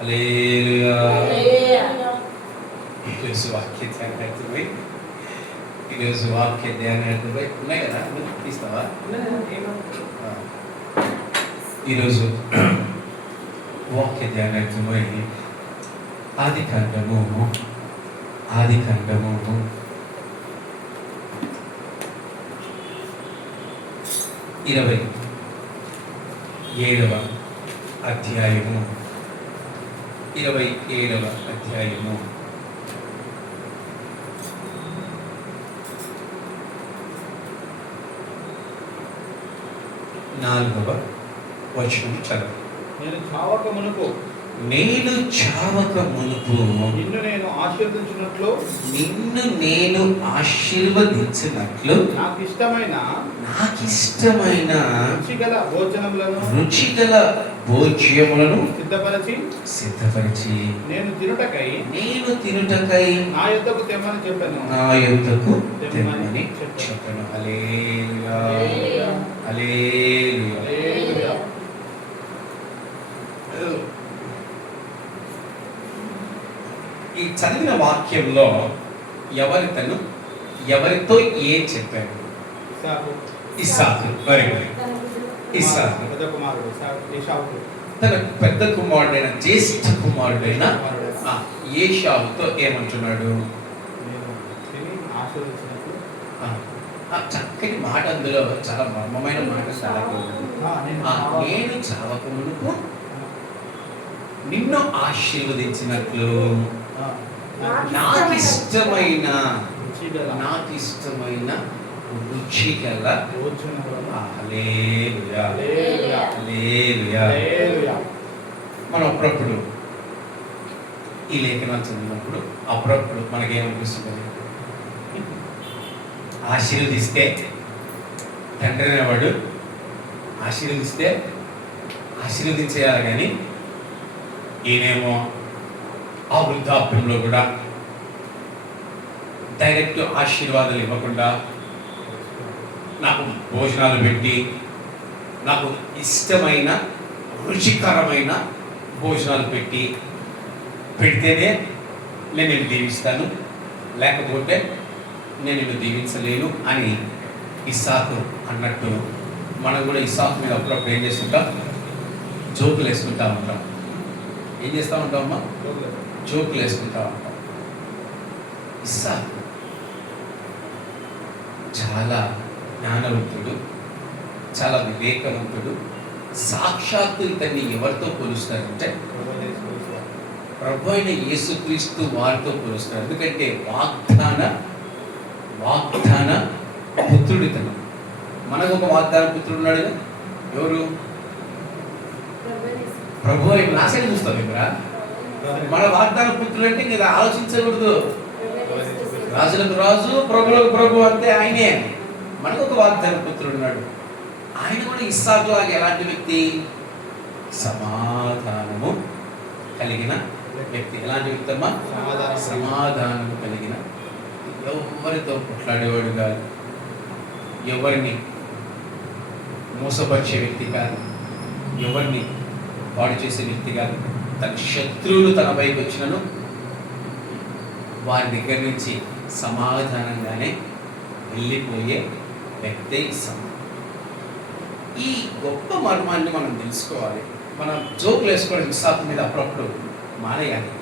హల్లెలూయా. ఈరోజు వాక్య ధ్యానార్థమై ఉన్నాయి కదా, తీస్తావా? ఈరోజు వాక్య ధ్యానార్థమై ఆది కాండము 27వ అధ్యాయము 27వ అధ్యాయము 4వ వచనం చదువు. నేను చావక మునుపు నిన్ను నేను ఆశీర్వదించినట్లు నాకు ఇష్టమైన రుచిగల భోజ్యములను సిద్ధపరిచి నేను తినుటకై నా యొద్దకు తెమ్మని చెప్పాను. హల్లెలూయా, హల్లెలూయా. ఈ చదివిన వాక్యంలో ఎవరితో ఏం చెప్పాడు? ఇస్సాకు. ఇస్సాకు తన పెద్ద కుమారుడైన జ్యేష్ఠ కుమారుడైన ఏశావుతో ఏమంటున్నాడు? చక్కటి మాట, అందులో చాలా మర్మమైన మాట. నేను చావక మునుపు నిన్ను ఆశీర్వదించినట్లు నాకు ఇష్టమైన రుచిగల. హల్లెలూయా, హల్లెలూయా. మనం అప్పుడప్పుడు ఈ లేఖనాలు చదివినప్పుడు అప్పుడప్పుడు మనకేమనిపిస్తుంది? ఆశీర్వదిస్తే తండ్రి అనేవాడు ఆశీర్వదించేయాలి, కానీ ఈయనేమో ఆ వృద్ధాప్యంలో కూడా డైరెక్ట్ ఆశీర్వాదాలు ఇవ్వకుండా నాకు భోజనాలు పెట్టి నాకు ఇష్టమైన రుచికరమైన భోజనాలు పెడితేనే నేను నిన్ను దీవిస్తాను, లేకపోతే నేను నిన్ను దీవించలేను అని ఇస్సాకు అన్నట్టు మనం కూడా ఇస్సాకు మీద అప్పుడప్పుడు ఏం చేస్తుంటాం? జోకులు వేసుకుంటా ఉంటాం. ఏం చేస్తూ ఉంటామమ్మా? జోకులు వేసుకుంటా ఉంటాం. ఇస్సాకు చాలా జ్ఞానవంతుడు, చాలా వివేకవంతుడు. సాక్షాత్తు ఇతన్ని ఎవరితో పోలుస్తారంటే ప్రభు అయిన యేసుక్రీస్తు వారితో పోలుస్తారు. ఎందుకంటే వాగ్దాన పుత్రుడు ఇతను. మనకు ఒక వాగ్దాన పుత్రుడు ఉన్నాడు కదా, ఎవరు? ప్రభు అయిన నాశనం చూస్తాం ఇక్కడ. మన వాగ్దాన పుత్రుడు అంటే ఇంకా ఆలోచించకూడదు. రాజులకు రాజు, ప్రభులకు ప్రభు అంటే ఆయనే. మనకు ఒక వాగ్దాన పుత్రుడు ఉన్నాడు. ఆయన కూడా ఇస్సాకు లాగా ఎలాంటి వ్యక్తి? సమాధానము కలిగిన వ్యక్తి. ఎలాంటి వ్యక్తి అమ్మా? సమాధానము కలిగిన. ఎవరితో కొట్లాడేవాడు కాదు, ఎవరిని మోసపరిచే వ్యక్తి కాదు, ఎవరిని పాడు చేసే వ్యక్తి కాదు. తన శత్రువులు తన పైకి వచ్చినను వారి దగ్గర నుంచి సమాధానంగానే వెళ్ళిపోయే వ్యక్తే ఇస్సాకు. ఈ గొప్ప మర్మాన్ని మనం తెలుసుకోవాలి. మనం జోకులు వేసుకోవడం ఇస్సాకు మీద అప్పుడప్పుడు మానేయాలి.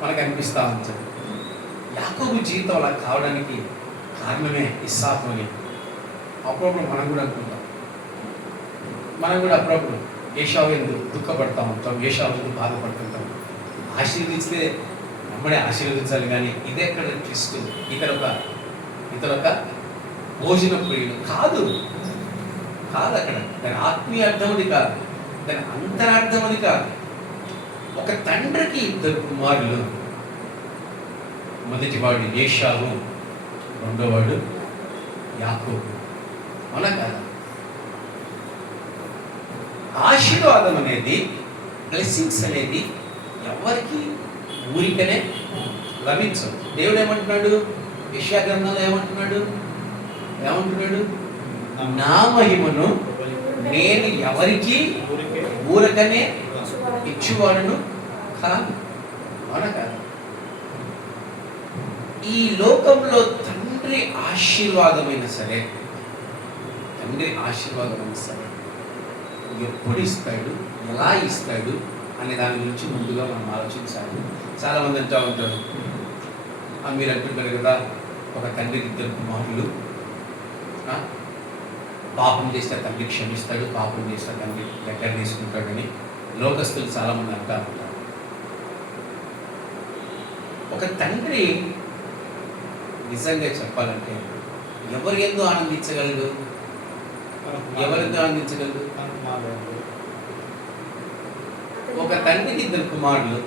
మనకు అనిపిస్తూ ఉంటుంది యాకోబు జీవితం అలా కావడానికి కారణమే ఇస్సాకు అని. అప్పుడప్పుడు మనం కూడా అనుకుంటాం. మనం కూడా అప్పుడప్పుడు ఏశావు ఎందుకు దుఃఖపడతా ఉంటాం, ఏశావు ఎందుకు బాధపడుతుంటాం. ఆశీర్వదిస్తే అమ్మడే ఆశీర్వదించాలి, కానీ ఇదెక్కడ ట్విస్ట్? ఇతరొక భోజన ప్రియుడు కాదు. అక్కడ దాని ఆత్మీయ అర్థం అది కాదు, దాని అంతరార్థం అది కాదు. ఒక తండ్రికి 2 కుమారులు. మొదటివాడు ఏశావు, రెండోవాడు యాకోబు. అవునా కాదా? ఆశీర్వాదం అనేది, బ్లెస్సింగ్స్ అనేది ఎవరికి ఊరికనే లభించదు. దేవుడు ఏమంటున్నాడు? యెషయా గ్రంథంలో ఏమంటున్నాడు? నా మహిమను నేను ఎవరికి ఊరకనే ఇచ్చువాడును కాదు. అవునా కాదు? ఈ లోకంలో తండ్రి ఆశీర్వాదమైన సరే, ఎప్పుడు ఇస్తాడు, ఎలా ఇస్తాడు అనే దాని గురించి ముందుగా మనం ఆలోచించాలి. చాలామంది అంటూ ఉంటారు, మీరు అంటుంటారు కదా, ఒక తండ్రికి 2 కుమారులు, పాపం చేస్తే తండ్రి క్షమిస్తాడు, పాపం చేస్తే తండ్రి దగ్గర తీసుకుంటాడని లోకస్తులు చాలామంది అంటూ ఉంటారు. ఒక తండ్రి నిజంగా చెప్పాలంటే ఎవరు ఎందు ఆనందించగలడు? ఎవరితో ఆనందించగలడు? ఒక తండ్రికి 2 కుమారులు.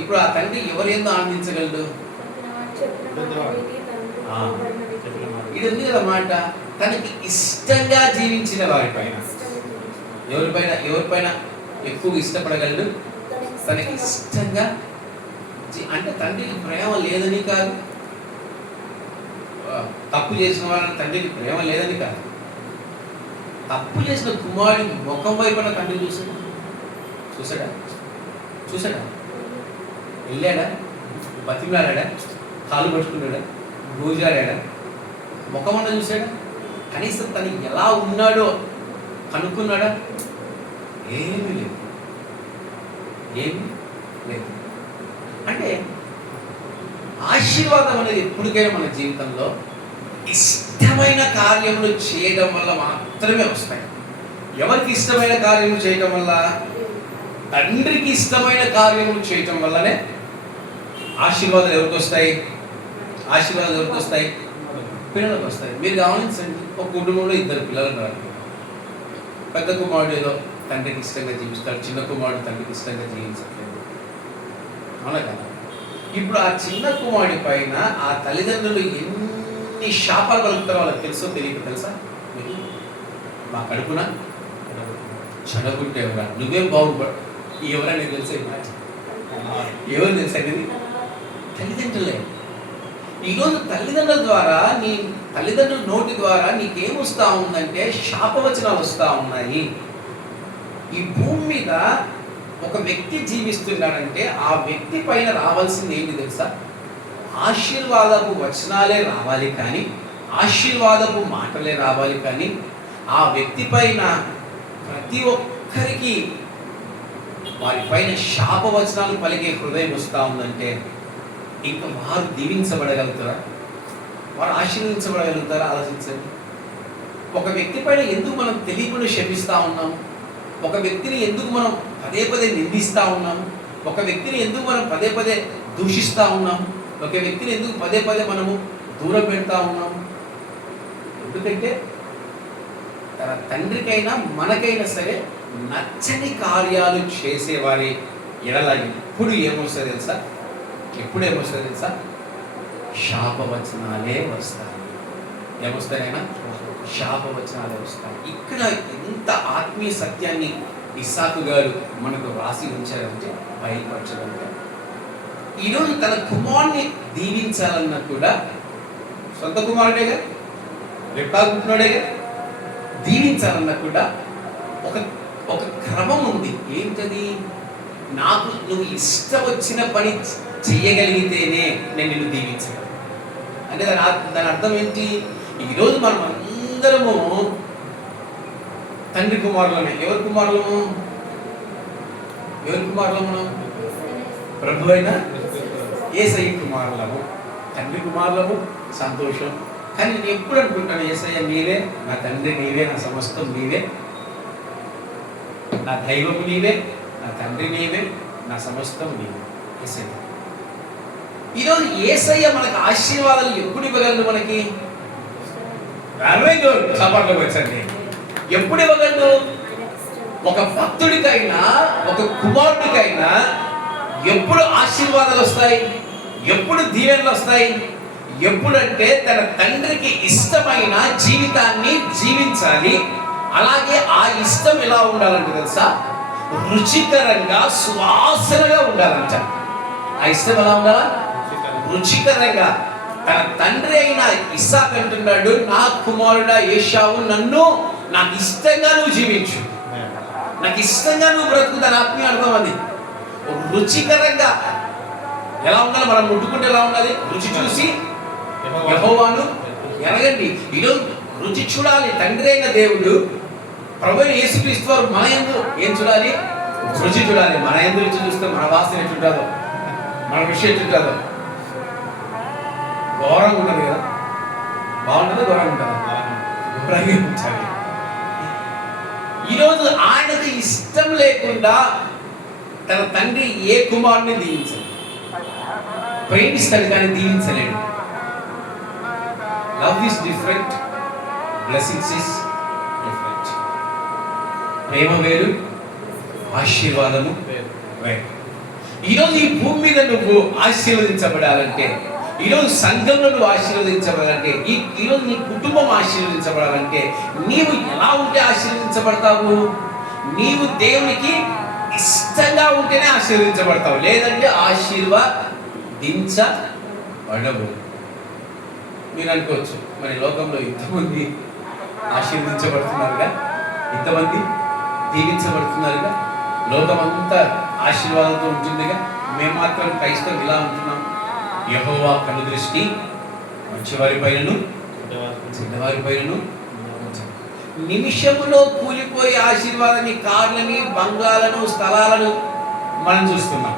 ఇప్పుడు ఆ తండ్రి ఎవరు ఎందు ఆనందించగలడు? ఇది ఉంది కదా మాట, తనకి ఇష్టంగా జీవించిన వారిపైన. ఎవరిపైన ఎక్కువ ఇష్టపడగలడు? తనకి ఇష్టంగా. అంటే తండ్రికి ప్రేమ లేదని కాదు, తప్పు చేసిన వాళ్ళని తండ్రికి ప్రేమ లేదని కాదు. తప్పు చేసిన కుమారుడి ముఖం వైపున తండ్రి చూసాడా? వెళ్ళాడా? బతిమలాడా? కాలు పట్టుకున్నాడా? భూజాడా? ముఖం అన్న చూసాడా? కనీసం తను ఎలా ఉన్నాడో కనుక్కున్నాడా? ఏమీ లేదు. అంటే ఆశీర్వాదం అనేది ఎప్పటికైనా మన జీవితంలో ఇష్టమైన కార్యములు చేయడం వల్ల మాత్రమే వస్తాయి. ఎవరికి ఇష్టమైన కార్యములు చేయడం వల్ల? తండ్రికి ఇష్టమైన కార్యములు చేయటం వల్లనే ఆశీర్వాదాలు ఎవరికి వస్తాయి? పిల్లలకు వస్తాయి. మీరు గమనించండి, ఒక కుటుంబంలో 2 పిల్లలు ఉన్నారు. పెద్ద కుమారుడు ఏదో తండ్రికి ఇష్టంగా జీవిస్తాడు, చిన్న కుమారుడు తండ్రికి ఇష్టంగా జీవించట్లేదు. అవునా కదా? ఇప్పుడు ఆ చిన్న కుమారుడి పైన ఆ తల్లిదండ్రులు ఎన్ని శాపాలు కలుగుతారో వాళ్ళకి తెలుసా? మా కడుపున చెడగొట్టే ఎవరా, నువ్వేం బాగుపడు, ఎవరని తెలిసే ఎవరు తెలుసా? తల్లిదండ్రులే. ఈరోజు తల్లిదండ్రుల ద్వారా, నీ తల్లిదండ్రుల నోటి ద్వారా నీకేం వస్తూ ఉందంటే శాపవచనాలు వస్తూ ఉన్నాయి. ఈ భూమి మీద ఒక వ్యక్తి జీవిస్తున్నాడంటే ఆ వ్యక్తి పైన రావాల్సింది ఏంటి తెలుసా? ఆశీర్వాదపు వచనాలే రావాలి కానీ, ఆశీర్వాదపు మాటలే రావాలి కానీ, ఆ వ్యక్తి పైన ప్రతి ఒక్కరికి వారి పైన శాపవచనాలు పలికే హృదయం వస్తూ ఉందంటే ఇంకా వారు దీవించబడగలుగుతారా? వారు ఆశీర్వదించబడగలుగుతారా? ఆలోచించండి. ఒక వ్యక్తి పైన ఎందుకు మనం తెలియకుండా క్షమిస్తూ ఉన్నాం? ఒక వ్యక్తిని ఎందుకు మనం పదే నిందిస్తూ ఉన్నాం? ఒక వ్యక్తిని ఎందుకు మనం పదే దూషిస్తూ ఉన్నాం? ఒక వ్యక్తిని ఎందుకు పదే మనము దూరం పెడతా ఉన్నాం? ఎందుకంటే తన తండ్రికైనా మనకైనా సరే నచ్చని కార్యాలు చేసేవారి ఎడల ఎప్పుడు ఏమొస్తుంది తెలుసా? శాపవచనాలే వస్తాయి. ఏమొస్తాయైనా? శాపవచనాలే వస్తాయి. ఇక్కడ ఎంత ఆత్మీయ సత్యాన్ని ఇస్సాకు గారు మనకు రాసి ఉంచారంటే బయలుపరచగలుగుతారు. ఈరోజు తన కుమారుని దీవించాలన్నా కూడా, సొంత కుమారుడేగా, రెప్పాకుంటున్నాడేగా, దీవించాలన్నా కూడా ఒక క్రమం ఉంది. ఏంటది? నాకు నువ్వు ఇష్టం వచ్చిన పని చెయ్యగలిగితేనే నేను నిన్ను దీవించగలను. అంటే దాని అర్థం ఏంటి? ఈరోజు మనం అందరము తండ్రి కుమారులమే. ఎవరి కుమారులము? మనం ప్రభు అయిన యేసయ్య కుమారులము, తండ్రి కుమారులము. సంతోషం. కానీ నేను ఎప్పుడు అనుకుంటాను, యేసయ్య నీవే నా తండ్రి, నీవే నా సమస్తం, నీవే నా దైవము, నీవే నా తండ్రి, నీవే నా సమస్తం, నీవే యేసయ్య. ఈరోజు యేసయ్య మనకు ఆశీర్వాదాలు ఎప్పుడు ఇవ్వగలడు? మనకి సపర్లకు వచ్చండి. ఎప్పుడు ఇవ్వగలడు? ఒక భక్తుడికైనా, ఒక కుమారుడికైనా ఎప్పుడు ఆశీర్వాదాలు వస్తాయి? ఎప్పుడు దీవెనలు వస్తాయి? ఎప్పుడంటే తన తండ్రికి ఇష్టమైన జీవితాన్ని జీవించాలి. అలాగే ఆ ఇష్టం ఎలా ఉండాలంటే తెలుసా? రుచికరంగా, సువాసనగా ఉండాలంట. ఆ ఇష్టం ఎలా ఉండాలా? రుచికరంగా. తన తండ్రి అయిన ఇస్సాకు అంటున్నాడు, నా కుమారుడా ఏశావు, నాకు ఇష్టంగా నువ్వు జీవించు, నాకు ఇష్టంగా నువ్వు బ్రతుకు. తన ఆత్మీయ అర్థం అది. రుచికరంగా ఎలా ఉండాలి, మనం ముట్టుకుంటే ఎలా ఉండాలి, రుచి చూసి యెహోవాను ఎరగండి. ఈరోజు రుచి చూడాలి. తండ్రి అయిన దేవుడు ప్రభువైన యేసుక్రీస్తు వారు మన యందు ఏం చూడాలి, రుచి చూడాలి. మన యందు రుచి చూస్తే మన వాసన ఎట్టుంటుందో, మన రుచి ఎట్టుంటుందో ఘోరంగా ఉంటుంది కదా. బాగుంటుందో ఘోరంగా ఉంటుందా? ఘోరంగా ఉంచాలి. ఈరోజు ఆయనకు ఇష్టం లేకుండా తన తండ్రి ఏ కుమారుని దీవించలేదు. ప్రేమిస్తాడు కానీ దీవించలేడు. Love is different, blessings is different. ప్రేమ వేరు, ఆశీర్వాదము వేరు. ఈరోజు ఈ భూమి మీద నువ్వు ఆశీర్వదించబడాలంటే, ఈరోజు సంఘంలో నువ్వు ఆశీర్వదించబడాలంటే, ఈరోజు నీ కుటుంబం ఆశీర్వదించబడాలంటే నీవు ఎలా ఉంటే ఆశీర్వదించబడతావు? నీవు దేవునికి ఇష్టంగా ఉంటేనే ఆశీర్వదించబడతావు, లేదంటే ఆశీర్వదించబడవు. మీరు అనుకోవచ్చు, మరి లోకంలో ఇంతమంది ఆశీర్వదించబడుతున్నారుగా, ఇంతమంది దీవించబడుతున్నారుగా, లోకమంతా ఆశీర్వాదంతో ఉంటుందిగా, మేము మాత్రం క్రైస్తవులు ఇలా ఉంటున్నాం. యెహోవా కనుదృష్టి మంచివారి పైనను చెడ్డవారి పైనను. నిమిషములో కూలిపోయే ఆశీర్వాదాన్ని, కార్లని, బంగాలను, స్థలాలను మనం చూస్తున్నాం.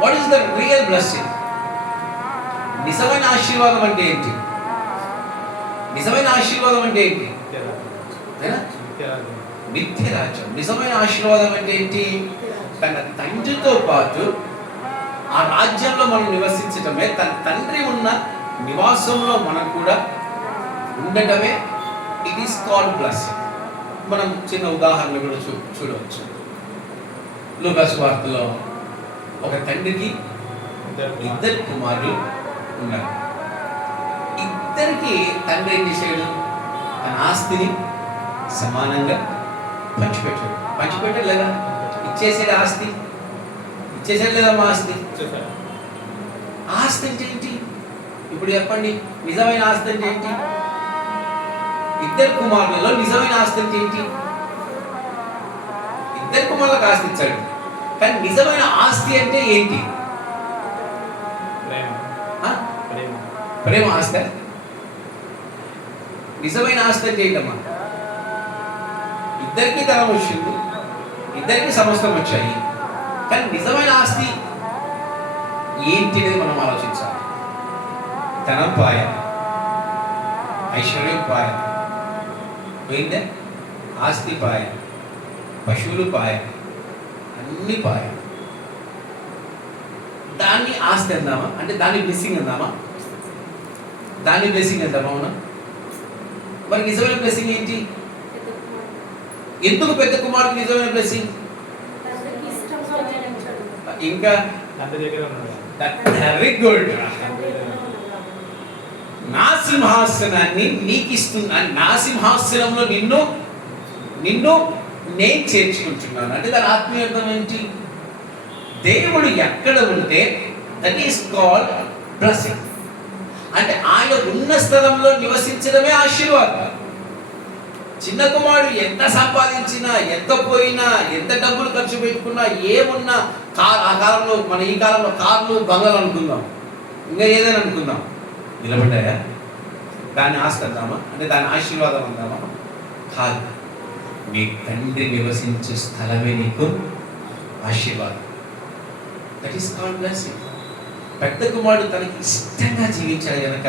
What is the real blessing? నిజమైన ఆశీర్వాదం అంటే ఏంటి? నిజమైన ఆశీర్వాదం అంటే ఏంటి? నిత్య రాజ్యం. నిజమైన ఆశీర్వాదం అంటే ఏంటి? తన తండ్రితో పాటు ఆ రాజ్యంలో మనం నివసించటమే, తన తండ్రి ఉన్న నివాసంలో మనం కూడా ఉండటమే. It is called blessing. మనం చిన్న ఉదాహరణ కూడా చూడవచ్చు. లూకా సువార్తలో ఒక తండ్రికి ఇద్దరు కుమారులు ఉన్నారు. ఇద్దరికి తండ్రి ఏం చేశాడు? తన ఆస్తిని సమానంగా పంచిపెట్టాడు లేదా? ఇచ్చేసాడు ఆస్తి, ఇచ్చేసాడు లేదా? మా ఆస్తి అంటే ఏంటి ఇప్పుడు చెప్పండి? నిజమైన ఆస్తి అంటే ఏంటి? ఇద్దరు కుమారులలో నిజమైన ఆస్తి అంటే ఏంటి? ఇద్దరు కుమారులకు ఆస్తి ఇచ్చాడు, కానీ నిజమైన ఆస్తి అంటే ఏంటి? ప్రేమ ఆస్తి. నిజమైన ఆస్తి అంటే ఏంటమ్మా? ఇద్దరికి ధనం వచ్చింది, ఇద్దరికి సమస్తం వచ్చాయి, కానీ నిజమైన ఆస్తి ఏంటి అనేది మనం ఆలోచించాలి. ధనం పాయ, ఐశ్వర్యం పాయ పోయిందే, ఆస్తి పాయ, పశువులు పాయ, అన్ని పాయ. దాన్ని ఆస్తి అందామా? అంటే దాన్ని బ్లెస్సింగ్ అందామా? దాన్ని బ్లెస్సింగ్ అందామా? అవునా? మరి నిజమైన బ్లెస్సింగ్ ఏంటి? ఎందుకు పెద్ద కుమారుడికి నిజమైన బ్లెస్సింగ్? ఇంకా వెరీ గుడ్. నా సింహాసనాన్ని నీకు ఇస్తున్నా, నా సింహాసనంలో నిన్ను నేను చేర్చుకుంటున్నాను. అంటే దాని ఆత్మీయ అర్థం ఏంటి? దేవుడు ఎక్కడ ఉంటే దట్ ఈస్ కాల్డ్ బ్లెస్సింగ్. అంటే ఆయన ఉన్న స్థలంలో నివసించడమే ఆశీర్వాదం. చిన్న కుమారుడు ఎంత సంపాదించినా, ఎంత పోయినా, ఎంత డబ్బులు ఖర్చు పెట్టుకున్నా, ఏమున్నా, ఆ కాలంలో మన ఈ కాలంలో కార్లు, బంగాలు అనుకుందాం, ఇంకా ఏదైనా అనుకుందాం, నిలబడ్డాయా? దాన్ని ఆస్తి అందామా? అంటే దాని ఆశీర్వాదం అందామా? కాదు. నీ తండ్రి నివసించే స్థలమే నీకు ఆశీర్వాదం. That is called blessing. పెద్ద కుమారుడు తనకి ఇష్టంగా జీవించాడు కనుక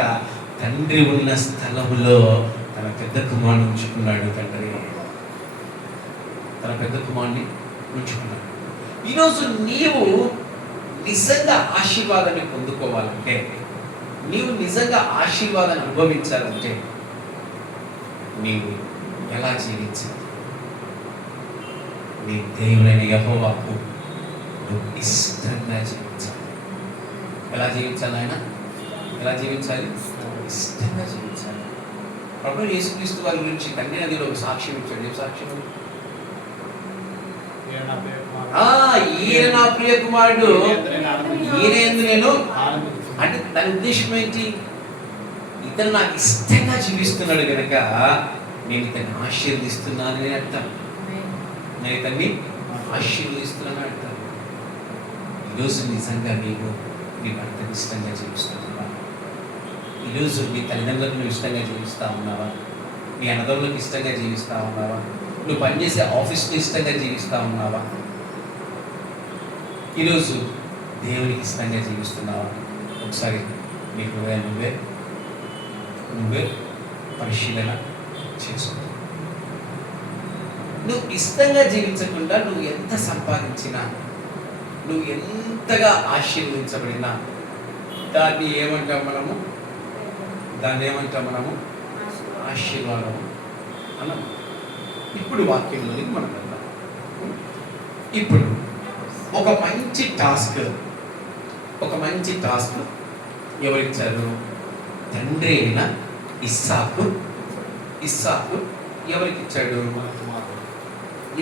తండ్రి ఉన్న స్థలంలో తన పెద్ద కుమారుని ఉంచుకున్నాడు. తండ్రి తన పెద్ద కుమారుని ఉంచుకున్నాడు. ఈరోజు నీవు నిజంగా ఆశీర్వాదాన్ని పొందుకోవాలంటే, నీవు నిజంగా ఆశీర్వాదాన్ని అనుభవించాలంటే నీవు ఎలా జీవించాలి? నీ దేవుడైన యెహోవాకు నువ్వు ఇష్టంగా జీవించాలి. ఎలా జీవించాలి? ఆయన ఎలా జీవించాలి? ఇష్టంగా జీవించాలి. ప్రభువు యేసుక్రీస్తు వారి గురించి కన్య నదిలో ఒక సాక్ష్యం ఇచ్చాడు. ఏం సాక్ష్యం? ఈయన నా ప్రియ కుమారుడు, ఈయన యందు నేను. అంటే దాని ఉద్దేశం ఏంటి? ఇతను నాకు ఇష్టంగా జీవిస్తున్నాడు కనుక నేను ఇతన్ని ఆశీర్వదిస్తున్నానని అర్థం. నేను ఇతన్ని ఆశీర్వదిస్తున్నాను అర్థం. ఈరోజు నిజంగా నీకు నీ భర్తకు ఇష్టంగా జీవిస్తున్నావా? ఈరోజు నీ తల్లిదండ్రులకు నువ్వు ఇష్టంగా జీవిస్తూ ఉన్నావా? నీ అన్నదమ్ములకు ఇష్టంగా జీవిస్తూ ఉన్నావా? నువ్వు పనిచేసే ఆఫీస్లో ఇష్టంగా జీవిస్తూ ఉన్నావా? ఈరోజు దేవునికి ఇష్టంగా జీవిస్తున్నావా? ఒకసారి నీ హృదయం నువ్వే పరిశీలన చేసుకో. నువ్వు ఇష్టంగా జీవించకుండా నువ్వు ఎంత సంపాదించినా, నువ్వు ఎంతగా ఆశీర్వదించబడినా దాన్ని ఏమంటాం మనము? ఆశీర్వాదం అన్నాం. ఇప్పుడు వాక్యంలోనికి మనం వెళ్దాం. ఇప్పుడు ఒక మంచి టాస్క్ ఎవరిచ్చారు? తండ్రి అయిన ఇస్సాకు ఎవరికి ఇచ్చాడు?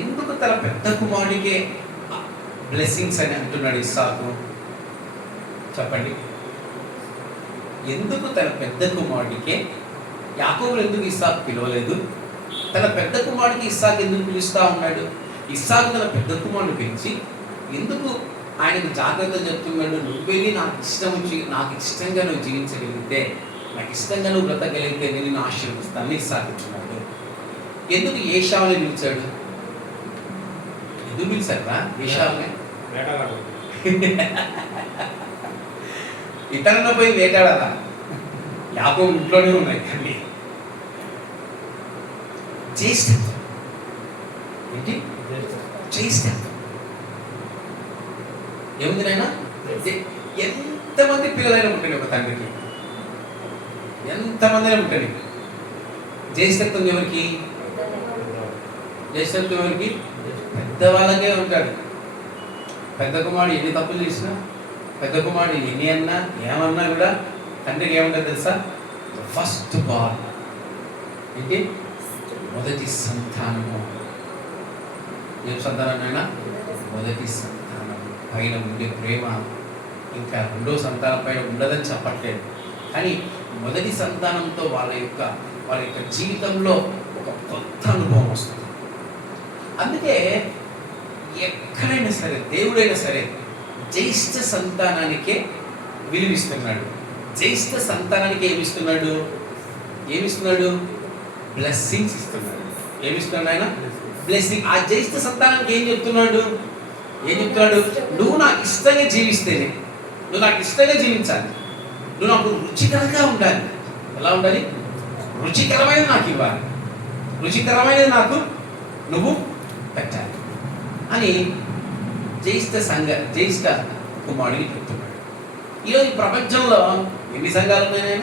ఎందుకు తన పెద్ద కుమారుడికే బ్లెస్సింగ్స్ అని అంటున్నాడు ఇస్సాకు? చెప్పండి. ఎందుకు తన పెద్ద కుమారుడికే? యాకోబును ఎందుకు ఇస్సాకు పిలవలేదు? తన పెద్ద కుమారుడికి ఇస్సాకు ఎందుకు పిలుస్తూ ఉన్నాడు? ఇస్సాకు తన పెద్ద కుమారుడు పెంచి ఎందుకు ఆయనకు జాగ్రత్తలు చెప్తున్నాడు? నువ్వు వెళ్ళి నాకు ఇష్టంగా నువ్వు జీవించగలిగితే, నాకు ఇష్టంగా నువ్వు బ్రతకగలిగితే నేను నిన్ను ఆశీర్వదిస్తానని ఇస్సాకు ఇచ్చున్నాడు. ఎందుకు ఏషావుని పిలిచాడు? ఎందుకు పిలిచారా ఏషావుని? ఇతరులను పోయి వేటాడాలా? యాకోబు ఇంట్లోనే ఉన్నాయి కానీ జ్యేష్ఠత్వం ఏంటి? జ్యేష్ఠత్వం ఏముంది నాయన? ఎంతమంది పిల్లలైనా ఉంటుంది ఒక తండ్రికి, ఎంతమంది ఉంటుంది. జ్యేష్ఠత్వం ఎవరికి? పెద్దవాళ్ళకే ఉంటాడు. పెద్ద కుమారుడు ఎన్ని తప్పులు చేసినా, పెద్ద కుమారుడు ఎన్ని అన్నా ఏమన్నా కూడా తండ్రికి ఏముంటుంది తెలుసా? ఫస్ట్ బార్న్ ఏంటి? మొదటి సంతానము. ఏం సంతానం అయినా? మొదటి సంతానం పైన ఉండే ప్రేమ ఇంకా రెండో సంతానం పైన ఉండదని చెప్పట్లేదు, కానీ మొదటి సంతానంతో వాళ్ళ యొక్క జీవితంలో ఒక కొత్త అనుభవం వస్తుంది. అందుకే ఎక్కడైనా సరే దేవుడైనా సరే జ్యేష్ఠ సంతానానికే విలువిస్తున్నాడు. జ్యేష్ఠ సంతానానికి ఏమిస్తున్నాడు? బ్లెస్సింగ్స్ ఇస్తున్నాడు. ఏమిస్తున్నాడు ఆయన? బ్లెస్సింగ్. ఆ జ్యేష్ఠ సంతానానికి ఏం చెప్తున్నాడు? నువ్వు నాకు ఇష్టంగా జీవిస్తేనే, నువ్వు నాకు ఇష్టంగా జీవించాలి, నువ్వు నాకు రుచికరంగా ఉండాలి. ఎలా ఉండాలి? రుచికరమైనది నాకు ఇవ్వాలి, రుచికరమైనది నాకు నువ్వు పెట్టాలి అని జ్యేష్ఠ కుమారుడికి చెప్తున్నాడు. ఈరోజు ప్రపంచంలో ఎన్ని సంఘాలు ఉన్నాయి?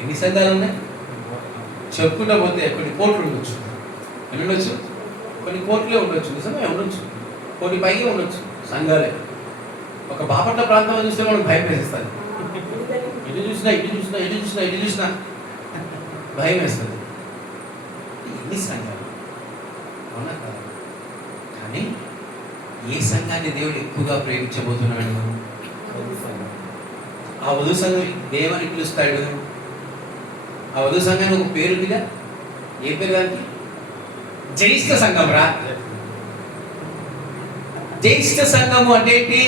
ఎన్ని సంఘాలు ఉన్నాయి? చెప్పుకుంటూ పోతే కొన్ని కోట్లు ఉండొచ్చు. ఎన్ని ఉండొచ్చు? కొన్ని కోట్లే ఉండొచ్చు. నిజమే ఉండొచ్చు, కొన్ని పైగా ఉండొచ్చు సంఘాలే. ఒక బాపట్ల ప్రాంతంలో చూస్తే మనకు భయం వేసేస్తుంది. ఎటు చూసినా భయం వేస్తుంది. ఎన్ని సంఘాలు అవునా కదా? కానీ ఏ సంఘాన్ని దేవుడు ఎక్కువగా ప్రేమించబోతున్నాడు? ఆ వధు సంఘం దేవని పిలుస్తాడు. ఆ వధు సంఘానికి ఒక పేరు ఉందిగా. ఏ పేరు దానికి? జ్యేష్ఠ సంఘం రా. జ్యేష్ఠ సంఘము అంటే ఏంటి?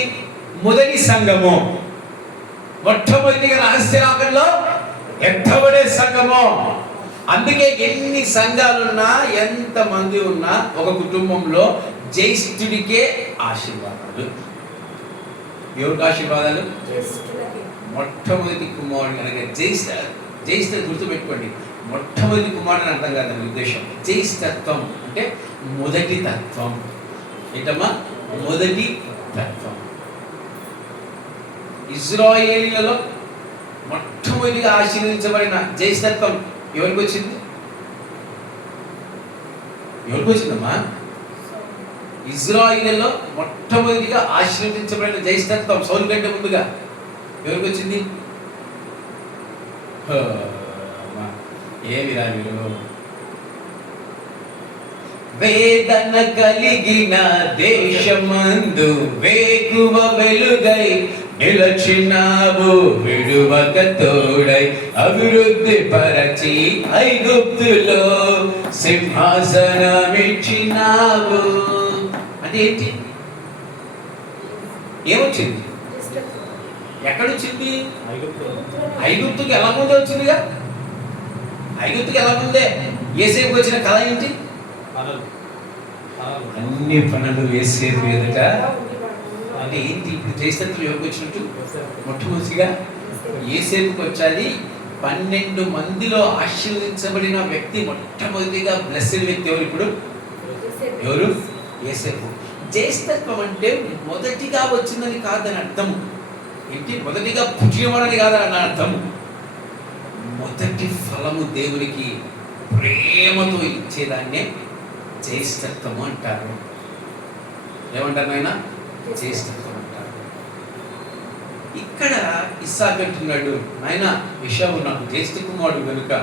మొదటి సంఘము, మొట్టమొదటిగా రహస్య రాకడలో ఎత్తబడే సంఘము. అందుకే ఎన్ని సంఘాలున్నా, ఎంతమంది ఉన్నా ఒక కుటుంబంలో జ్యేష్ఠుడికే ఆశీర్వాదాలు. ఎవరికి ఆశీర్వాదాలు? మొట్టమొదటి కుమారుడు అనగా జ్యేష్ఠ గుర్తుపెట్టుకోండి. మొట్టమొదటి కుమారుడు అని అర్థం కాదని ఉద్దేశం. జ్యేష్ఠత్వం అంటే మొదటి తత్వం. ఏంటమ్మా? మొదటి తత్వం. ఇజ్రాయేలీలలో మొట్టమొదటిగా ఆశీర్వదించబడిన జ్యేష్ఠత్వం ఎవరికి వచ్చింది? ఎవరికొచ్చిందమ్మా? ఇజ్రాయిల్లో మొట్టమొదటిగా ఆశీర్వదించబడిన జ్యేష్ఠత్వం సౌలు కంటే ముందుగా ఎవరికొచ్చింది? ఏమిరా మీరు? వేదన కలిగిన దేశమందు వేకువ వెలుగై నిలచినావు, విడువక తోడై అభివృద్ధి పరచి ఐగుప్తులో సింహాసనమిచ్చినావు. అంటే ఏంటి? ఏమొచ్చింది? ఎక్కడొచ్చింది? ఐగుప్తుకి ఎలా ముందే వచ్చిందిగా. ఐగుప్తుకి ఎలా ముందే. యేసేపుకి వచ్చిన కళ ఏంటి? అన్ని పనులు యేసేపు ఎదుట. అంటే ఏంటి? ఇప్పుడు చేసేటప్పుడు ఎవరికి వచ్చినట్టు? మొట్టమొదటిగా యేసేపుకి వచ్చాది. 12 మందిలో ఆశీర్వదించబడిన వ్యక్తి, మొట్టమొదటిగా బ్లెస్డ్ వ్యక్తి ఎవరు ఇప్పుడు? ఎవరు? యేసేపు. జ్యేష్ఠత్వం అంటే మొదటిగా వచ్చిందని కాదని అర్థం ఏంటి? మొదటిగా పుట్టినవాడని కాదని అర్థం. మొదటి ఫలము దేవునికి ప్రేమతో ఇచ్చేదాన్నే జ్యేష్ఠత్వము అంటారు. ఏమంటారు నాయన? జ్యేష్ఠత్వం అంటారు. ఇక్కడ ఇస్సాకు అంటున్నాడు, నాయన ఏశావు నాకు జ్యేష్ఠ కుమారుడు కనుక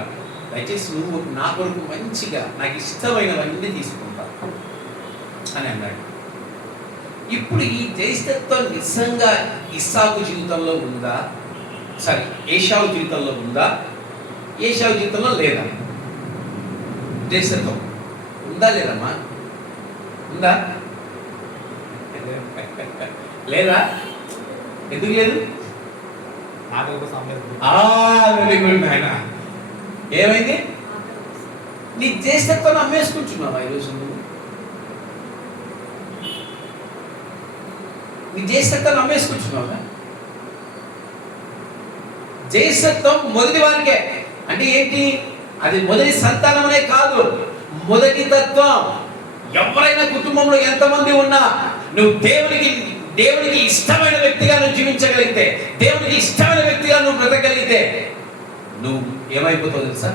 దయచేసి నువ్వు నా కొరకు మంచిగా నాకు ఇష్టమైనవన్నీ తీసుకుంటా అని అన్నాడు. ఇప్పుడు ఈ జ్యేష్ఠత్వం నిజంగా ఇస్సాకు జీవితంలో ఉందా? సారీ, ఏశావు జీవితంలో ఉందా? ఏశావు జీవితంలో లేదా? జ్యేష్ఠత్వం ఉందా లేదమ్మా? ఉందా లేదా? ఎందుకు లేదు? వెరీ గుడ్ నాయన. ఏమైంది? నీ జ్యేష్ఠత్వాన్ని అమ్మేసుకుంటున్నావా ఈరోజు? నువ్వు నీ జ్యేష్ఠత్వాన్ని అమ్మేసుకుంటున్నావా? జ్యేష్ఠత్వం మొదటి వారికే. అంటే ఏంటి? అది మొదటి సంతానమనే కాదు, మొదటి తత్వం. ఎవరైనా కుటుంబంలో ఎంతమంది ఉన్నా నువ్వు దేవునికి ఇష్టమైన వ్యక్తిగా నువ్వు జీవించగలిగితే, దేవునికి ఇష్టమైన వ్యక్తిగా నువ్వు బ్రతకగలిగితే నువ్వు ఏమైపోతావు తెలుసా?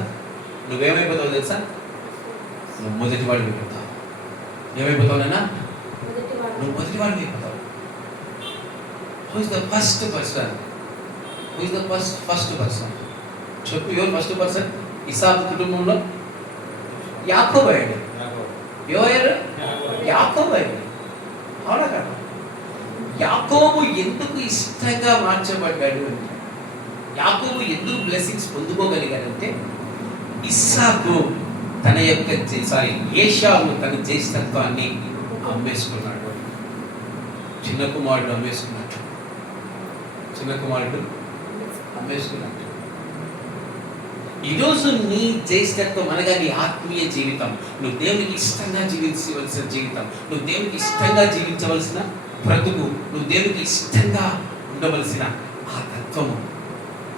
నువ్వేమైపోతావు తెలుసా? నువ్వు మొదటి వాడికి అయిపోతావు. ఏమైపోతావు నాన్న? నువ్వు మొదటి వాడికి అయిపోతావు. Who is the first person? Who is the first person? చెప్పు, ఎవరు ఫస్ట్ పర్సన్ ఇస్సాకు కుటుంబంలో? యాకోబు అయ్యాడు. ఎవరు? యాకోబు అయ్యాడు. అవునా కదా? యాకోబు ఎందుకు ఇష్టంగా మార్చబడ్డాడు అంటే, యాకోబు ఎందుకు బ్లెస్సింగ్స్ పొందుకోగలిగాడంటే, ఇస్సాకు తన యొక్క ఏశావు తన జ్యేష్ఠత్వాన్ని అమ్మేసుకున్నాడు. చిన్న కుమారుడు అమ్మేసుకున్నాడు. ఈరోజు నీ జ్యేష్ఠత్వం అనగా నీ ఆత్మీయ జీవితం, నువ్వు దేవునికి ఇష్టంగా జీవించవలసిన జీవితం, నువ్వు దేవునికి ఇష్టంగా జీవించవలసిన బ్రతుకు, నువ్వు దేవునికి ఇష్టంగా ఉండవలసిన ఆ తత్వము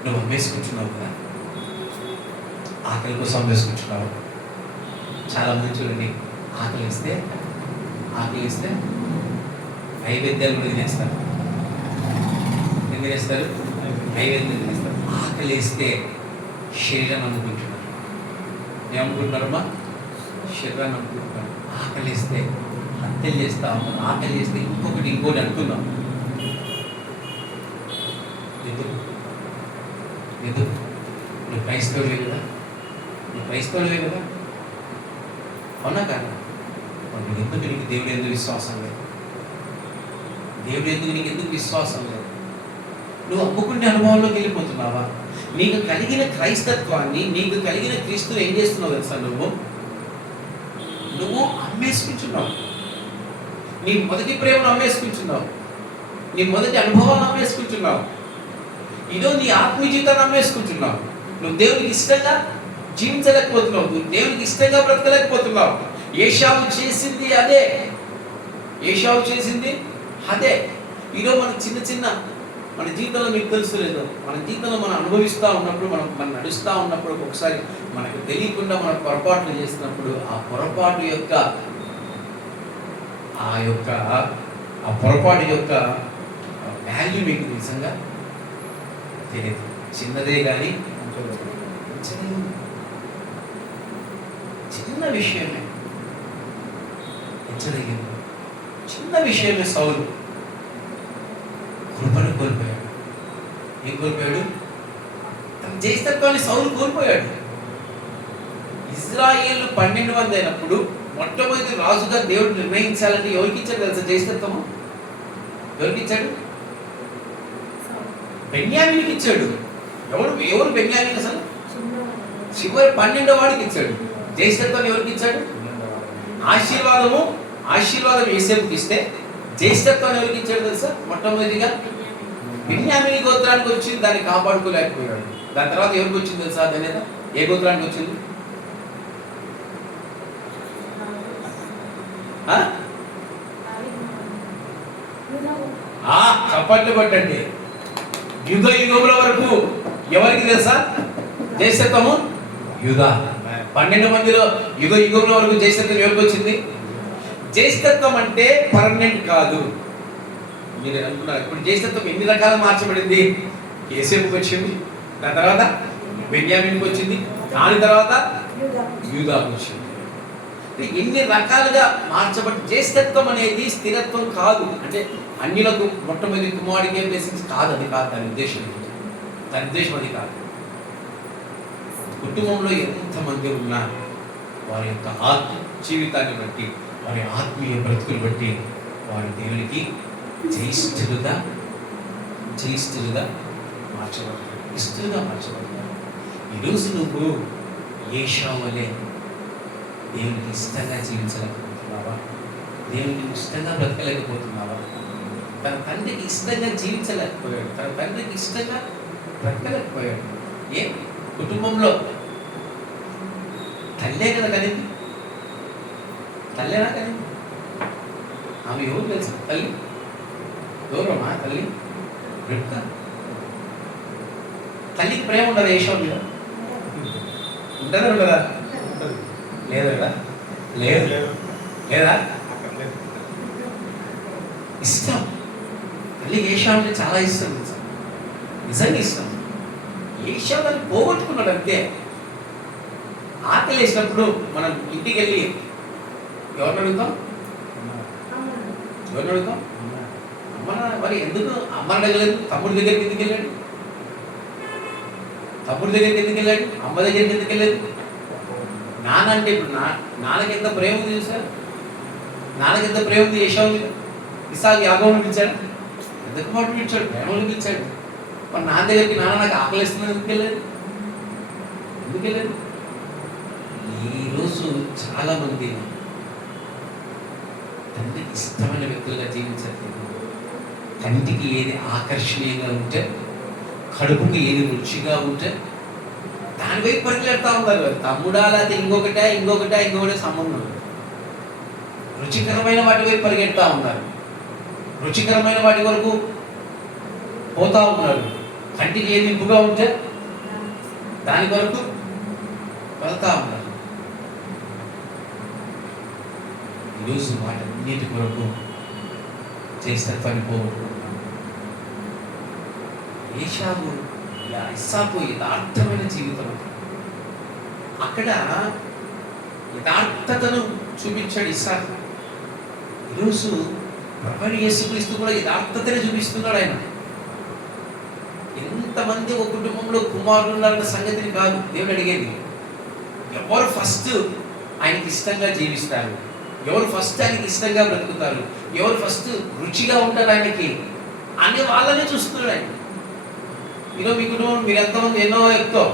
నువ్వు అమ్మేసుకుంటున్నావు కదా. ఆకలి కోసం అమ్మేసుకుంటున్నావు. చాలా మంది చూడండి, ఆకలి ఇస్తే నైవేద్యాలు కూడా తినేస్తారు. ఏం తినేస్తారు? నైవేద్యం తినేస్తారు. ఆకలి వేస్తే శరీరాన్ని అనుకుంటున్నారు. ఏమనుకుంటున్నారమ్మా? శరీరాన్ని అనుకుంటున్నారు. ఆకలి వేస్తే హత్యలు చేస్తా ఉన్నాం. ఆకలి చేస్తే ఇంకోటి అనుకుందాం. ఎందుకు? నువ్వు క్రైస్తవులే కదా. అవునా కాదు? ఎందుకు నీకు దేవుడు ఎందుకు విశ్వాసం లేదు? నీకు ఎందుకు విశ్వాసం లేదు? నువ్వు అమ్ముకునే అనుభవంలోకి వెళ్ళిపోతున్నావా? నీకు కలిగిన క్రైస్తత్వాన్ని, నీకు కలిగిన క్రీస్తుని ఏం చేస్తున్నావు తెలుసా? నువ్వు అమ్మేసుకుంటున్నావు. నీ మొదటి ప్రేమను అమ్మేసుకుంటున్నావు. నీ మొదటి అనుభవాన్ని అమ్మేసుకుంటున్నావు. ఇదో నీ ఆత్మీయ జీవితాన్ని అమ్మేసుకుంటున్నావు. నువ్వు దేవునికి ఇష్టంగా జీవించలేకపోతున్నావు. నువ్వు దేవునికి ఇష్టంగా బ్రతకలేకపోతున్నావు. ఏశావు చేసింది అదే. ఈరోజు మన చిన్న మన జీవితంలో మీకు తెలుసు లేదు, మన జీవితంలో మనం అనుభవిస్తూ ఉన్నప్పుడు, మనం నడుస్తూ ఉన్నప్పుడు, ఒకసారి మనకు తెలియకుండా మనం పొరపాట్లు చేసినప్పుడు, ఆ పొరపాటు యొక్క వాల్యూ మీకు నిజంగా తెలియదు. చిన్నదే కానీ చిన్న విషయమే సౌలు కృపను కోల్పోయాడు. ఏం కోల్పోయాడు? తన జ్యేష్ఠత్వాన్ని సౌలు కోల్పోయాడు. ఇజ్రాయేలు 12 మంది అయినప్పుడు మొట్టమొదటి రాజుగా దేవుడు నిర్ణయించాలంటే ఎవరికి ఇచ్చాడు తెలుసా జ్యేష్ఠత్వము? ఎవరికి ఇచ్చాడు? బెన్యామీనికి ఇచ్చాడు. ఎవరు బెన్యామీన్? అసలు చివరి 12వ వాడికి ఇచ్చాడు. జ్యేష్ఠత్వాన్ని ఎవరికి ఇచ్చాడు? ఆశీర్వాదం యేసేపుకి ఇస్తే జ్యేష్ఠత్వాన్ని ఎవరికి ఇచ్చాడు తెలుసా? మొట్టమొదటిగా బిన్యామీని గోత్రానికి వచ్చింది, దాన్ని కాపాడుకోలేకపోయాడు. దాని తర్వాత ఎవరికి వచ్చింది తెలుసా ధన్యత? ఏ గోత్రానికి వచ్చింది? చప్పట్లు కొట్టండి. యుగ యుగముల వరకు ఎవరికి తెలుసా జ్యేష్ఠత్వము? యూదా. 12 మందిలో యుగ యుగముల వరకు జ్యేష్ఠత్వం ఎవరికి వచ్చింది? జ్యేష్ఠత్వం అంటే పర్మనెంట్ కాదు. మీరు అనుకున్నారు ఇప్పుడు జ్యేష్ఠత్వం ఎన్ని రకాలుగా మార్చబడింది? యేసేపుకి వచ్చింది, దాని తర్వాత బెన్యామీనుకి వచ్చింది, దాని తర్వాత యూదాకు వచ్చింది. ఎన్ని రకాలుగా మార్చబడి జ్యేష్ఠత్వం అనేది స్థిరత్వం కాదు. అంటే అన్యులకు మొట్టమొదటి కుమారుడికి ఏం బ్లెస్సింగ్స్ కాదు, అది కాదు దాని ఉద్దేశం. దాని ఉద్దేశం అది కాదు. కుటుంబంలో ఎంతమంది ఉన్నా వారి యొక్క ఆత్మ జీవితాన్ని బట్టి, వారి ఆత్మీయ బ్రతుకులు బట్టి వారి దేవునికి జ్యేష్ఠులుగా మార్చబడతారు, ఇష్టలుగా మార్చబడతారు. ఈరోజు నువ్వు ఏషావు వలె దేవునికి ఇష్టంగా జీవించలేకపోతున్నావా? దేవునికి ఇష్టంగా బ్రతకలేకపోతున్నావా? తన తండ్రికి ఇష్టంగా జీవించలేకపోయాడు, తన తండ్రికి ఇష్టంగా బ్రతకలేకపోయాడు. ఏ కుటుంబంలో తల్లే కదా కలిగింది, తల్లేనా కలిగింది? ఆమె ఎవరు తెలుసు? తల్లి గౌరవమా? తల్లి రెబ్కా. తల్లికి ప్రేమ ఉండదు ఏషావు మీద? ఉంటుందా ఉండదా? లేదు కదా? లేదు లేదా? ఇష్టం. తల్లికి ఏషావు అంటే చాలా ఇష్టం, నిజంగా ఇష్టం. ఏషావు దాన్ని పోగొట్టుకున్నాడు అంతే. ఆకలి వేసినప్పుడు మనం ఇంటికి వెళ్ళి ఎవరిని అడుగుతాం? ఎవరిని అడుగుతాం? అమ్మ. మరి ఎందుకు అమ్మని అడగలేదు? తమ్ముడి దగ్గరికి ఎందుకు వెళ్ళాడు? తమ్ముడి దగ్గరికి ఎందుకు వెళ్ళాడు? అమ్మ దగ్గరికి ఎందుకు వెళ్ళలేదు? నాన్న అంటే ఇప్పుడు నాన్నకి ఎంత ప్రేమ ఉంది చూసారు? నాన్నకి ఎంత ప్రేమ ఉంది ఏషావు మీద? ఇసాకు యాకోబుని పిలిచాడు, ఎందుకు మాట పిలిచాడు? ప్రేమను పిలిచాడు. మరి నాన్న దగ్గరికి నాన్న నాకు ఆకలి వేస్తుంది ఎందుకు వెళ్ళలేదు? ఎందుకు వెళ్ళలేదు? ఈరోజు చాలా మంది తండ్రికి ఇష్టమైన వ్యక్తులుగా జీవించట్లేదు. కంటికి ఏది ఆకర్షణీయంగా ఉంటే, కడుపుకి ఏది రుచిగా ఉంటే దాని వైపు పరిగెడతా ఉన్నారు. తమ్ముడా లేకపోతే ఇంకొకటే సంబంధం. రుచికరమైన వాటి వైపు పరిగెడతా ఉన్నారు, రుచికరమైన వాటి వరకు పోతా ఉన్నారు. కంటికి ఏది ఇంపుగా ఉంటే దాని వరకు వెళ్తా ఉన్నారు. ఈరోజు వాటన్నిటి కొరకు చేసిన పని పోగొట్టుకుంటున్నాం. ఏషావు ఇస్సాకు యథార్థమైన జీవితం, అక్కడ యథార్థతను చూపించాడు ఇస్సాకు. ఈరోజు ప్రభువైన యేసుక్రీస్తు కూడా యథార్థతనే చూపిస్తున్నాడు. ఆయన ఎంతమంది ఒక కుటుంబంలో కుమారులు ఉన్నారన్న సంగతిని కాదు దేవుడు అడిగేది. ఎవరు ఫస్ట్ ఆయనకి ఇష్టంగా జీవిస్తారు, ఎవరు ఫస్ట్ ఆయనకి ఇష్టంగా బ్రతుకుతారు, ఎవరు ఫస్ట్ రుచిగా ఉంటారు ఆయనకి అనే వాళ్ళనే చూస్తున్నాడు ఆయన. ఈరోజు మీ కుటుంబంలో మీరు ఎంతమంది ఎన్నో ఎక్కుతావు,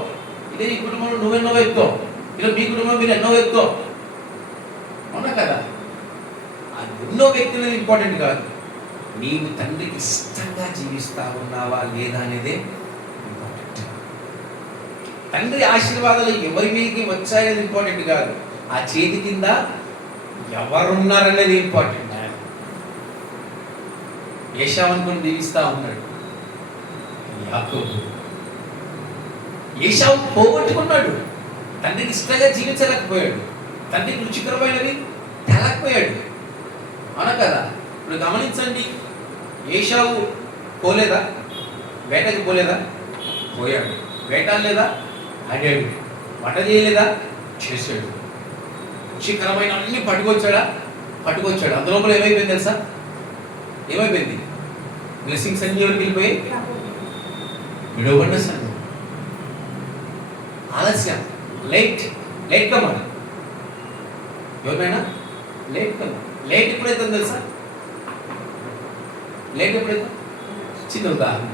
ఇదే నీ కుటుంబంలో నువ్వెన్నో ఎక్కుతావు, ఈరోజు మీ కుటుంబంలో మీరు ఎన్నో ఎక్కుతావు. అవునా కదా? అది ఎన్నో వ్యక్తులు ఇంపార్టెంట్ కాదు, నీవు తండ్రికి ఇష్టంగా జీవిస్తా ఉన్నావా లేదా అనేదే ఇంపార్టెంట్. తండ్రి ఆశీర్వాదాలు ఎవరి మీదకి వచ్చాయనేది ఇంపార్టెంట్ కాదు, ఆ చేతి కింద ఎవరున్నారనేది ఇంపార్టెంట్. ఏషావు అనుకుని దీవిస్తా ఉన్నాడు యాకోబు. ఏషావు పోగొట్టుకున్నాడు, తండ్రికి ఇష్టంగా జీవించలేకపోయాడు, తండ్రికి రుచికరమైనవి తెలకపోయాడు. అవునా కదా? ఇప్పుడు గమనించండి, ఏషావు పోలేదా? వేటకి పోలేదా? పోయాడు. వేటాడలేదా? ఆడాడు. వంట చేయలేదా? చేశాడు. రుచికరమైన అన్ని పట్టుకొచ్చాడా? పట్టుకొచ్చాడు. అందులోపల ఏమైపోయింది తెలుసా? ఏమైపోయింది? బ్లెస్సింగ్స్ అన్ని ఎవరికి వెళ్ళిపోయి విడవబడిన సంఘం. ఆలస్యం, లేట్ కమర్. ఎవరినైనా లేట్ కమర్. లేట్ ఎప్పుడైతే తెలుసా? లేట్ ఎప్పుడైతే? చిన్న ఉదాహరణ,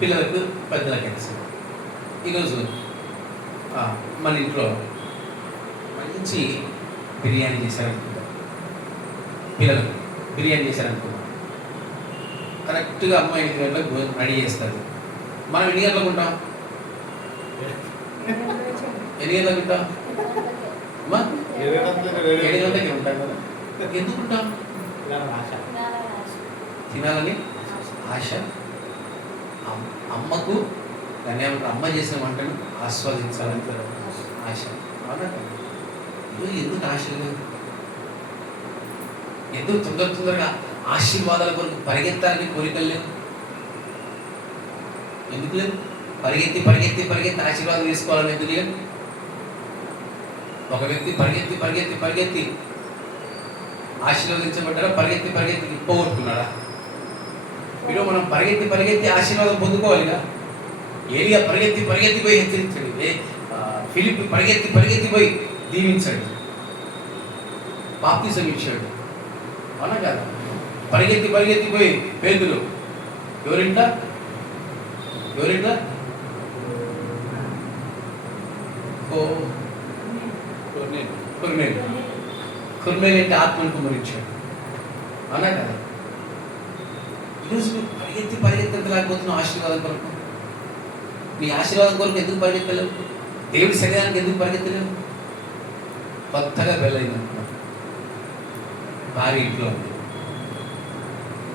పిల్లలకు పెద్దలకు కలిసి ఈరోజు మన ఇంట్లో మంచి బిర్యానీ చేశారనుకుంటారు. పిల్లలకు బిర్యానీ చేశారు అనుకున్నాం. కరెక్ట్గా అమ్మ 8 గంటలకు రెడీ చేస్తుంది. మనం ఎన్ని గంటలకు ఉంటాం? ఎన్ని గంటలకు ఉంటాం? అమ్మా 7 గంటలకి ఉంటాం కదా. ఎందుకు ఉంటాం? తినాలని ఆశ. అమ్మకు దాన్ని ఏమంటారు, అమ్మ చేసిన వంటను ఆస్వాదించాలని ఆశ. అవునా? ఈరోజు ఎందుకు ఆశ లేదు? ఎందుకు తొందరగా ఆశీర్వాదాల కొరకు పరిగెత్తాలని కోరికలు లేవు? ఎందుకు లేదు? పరిగెత్తి పరిగెత్తి పరిగెత్తి ఆశీర్వాదం తీసుకోవాలని ఎందుకు లేదు? ఒక వ్యక్తి పరిగెత్తి పరిగెత్తి పరిగెత్తి ఆశీర్వదించబడ్డారా? పరిగెత్తి పరిగెత్తి పోగొట్టుకున్నాడా? మీరు మనం పరిగెత్తి పరిగెత్తి ఆశీర్వాదం పొందుకోవాలిగా. ఏలియా పరిగెత్తి పరిగెత్తి పోయి హెచ్చరించాడు. ఫిలిప్ పరిగెత్తి పరిగెత్తి పోయి దీవించాడు, బాప్తిసం ఇచ్చాడు. అవునా కదా? పరిగెత్తి పరిగెత్తి పోయి పేతురు ఎవరింట్లా కొర్నేలు ఆత్మను కుమరించాడు. అవునా కదా? ఈరోజు నువ్వు పరిగెత్తి పరిగెత్తలేకపోతున్నావు ఆశీర్వాదం కొరకు. నీ ఆశీర్వాదం కొరకు ఎందుకు పరిగెత్తలేవు? దేవుడి శరీరానికి ఎందుకు పరిగెత్తలేవు? కొత్తగా పెళ్ళైందనుకో, భార్య ఇంట్లో ఉంది,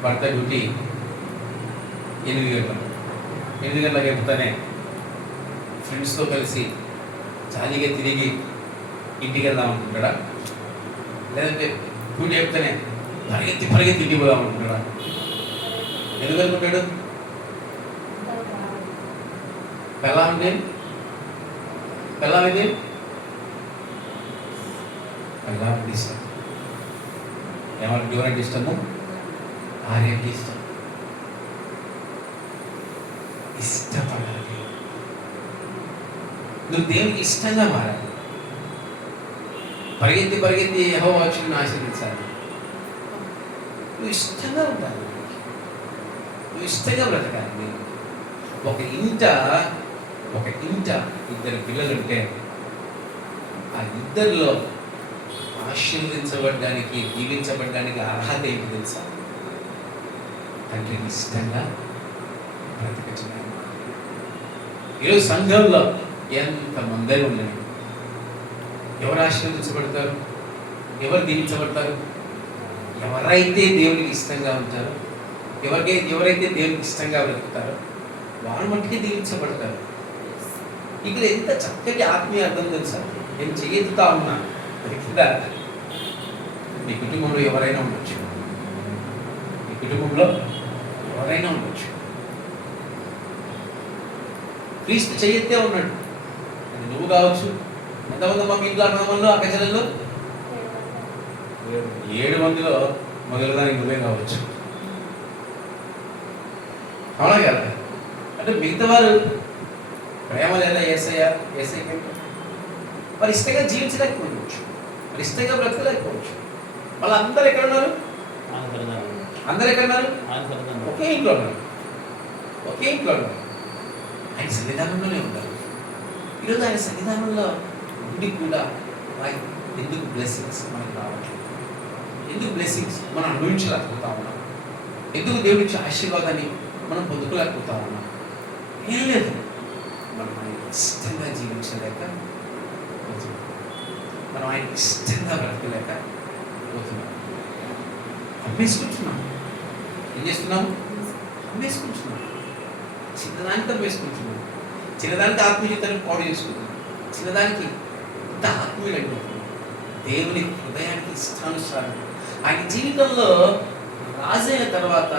భర్త డ్యూటీ 8 గంటలకు. 8 గంటలకు చెప్తానే ఫ్రెండ్స్తో కలిసి జాలీగా తిరిగి ఇంటికి వెళ్దాం అనుకుంటాడా? లేదంటే డ్యూటీ చెప్తానే పరిగెత్తి పరిగెత్తి ఇంటికి పోదాం అనుకుంటాడా? ఎందుకు అనుకుంటాడు? పెళ్ళాం ఇది పెళ్ళాంటి ఇష్టం. ఎవరంటే ఇష్టము? భార్యకి ఇష్టం. ఇష్టపడాలి. నువ్వు దేవునికి ఇష్టంగా మారాలి. పరిగెత్తి పరిగెత్తి యెహోవా వాక్యాన్ని ఆశీర్వదించాలి. నువ్వు ఇష్టంగా ఉండాలి, నువ్వు ఇష్టంగా బ్రతకాలి. ఒక ఇంట 2 పిల్లలుంటే ఆ ఇద్దరిలో ఆశీర్వదించబడ్డానికి, దీవించబడ్డానికి అర్హత ఏంటి తెలుసా? తండ్రికి ఇష్టంగా బ్రతకచ్చు. ఈరోజు సంఘంలో ఎంతమంది ఉన్నాయి? ఎవరు ఆశీర్వదించబడతారు? ఎవరు దీవించబడతారు? ఎవరైతే దేవునికి ఇష్టంగా ఉంటారో, ఎవరైతే దేవునికి ఇష్టంగా బ్రతుకుతారో వారు మట్టికి దీవించబడతారు. ఇక్కడ ఎంత చక్కటి ఆత్మీయ అర్థం తెలుసా? నేను చేతుతా ఉన్నా కింద. మీ కుటుంబంలో ఎవరైనా ఉండొచ్చు, మీ కుటుంబంలో ఎవరైనా ఉండొచ్చు. క్రీస్తు చేయెత్తే ఉన్నాడు. అది నువ్వు కావచ్చు. ఎంతమంది మా ఇంట్లో అన్నదమ్ములు అక్క చెల్లెళ్ళు? 7 మందిలో మొదలుదానికి నువ్వే కావచ్చు. అవునా కదా? అంటే మిగతా వారు ప్రేమ లేదా ఏసయ్య మరి ఇష్టంగా జీవించలేకపోవచ్చు, మరి ఇష్టంగా బ్రతకలేకపోవచ్చు. వాళ్ళందరూ ఎక్కడ ఉన్నారు? అందరు ఎక్కడ ఉన్నారు? ఒకే ఇంట్లో ఉన్నారు. ఆయన సన్నిధానంలోనే ఉంటారు. ఈరోజు ఆయన సన్నిధానంలో ఉండి కూడా ఎందుకు బ్లెస్సింగ్స్ మనకు రావట్లేదు? ఎందుకు బ్లెస్సింగ్స్ మనం అనుభవించలేకపోతా ఉన్నాం? ఎందుకు దేవుడి నుంచి ఆశీర్వాదాన్ని మనం పొందుకోలేకపోతా ఉన్నాం? ఏం లేదు, మనం ఆయన ఇష్టంగా జీవించలేక పోతున్నాం, మనం ఆయన ఇష్టంగా బ్రతకలేక పోతున్నాం. అమ్మేసుకుంటున్నాం. ఏం చేస్తున్నాము? అమ్మేసుకుంటున్నాం. చిన్నదానికి అమ్మేసుకుంటున్నాం. చిన్నదానికి ఆత్మీయతను పాడు చేసుకుంటున్నాం. చిన్నదానికి ఇంత ఆత్మీయులు అయిపోతున్నాం. దేవుని హృదయానికి ఇష్టానుసారం ఆయన జీవితంలో రాజైన తర్వాత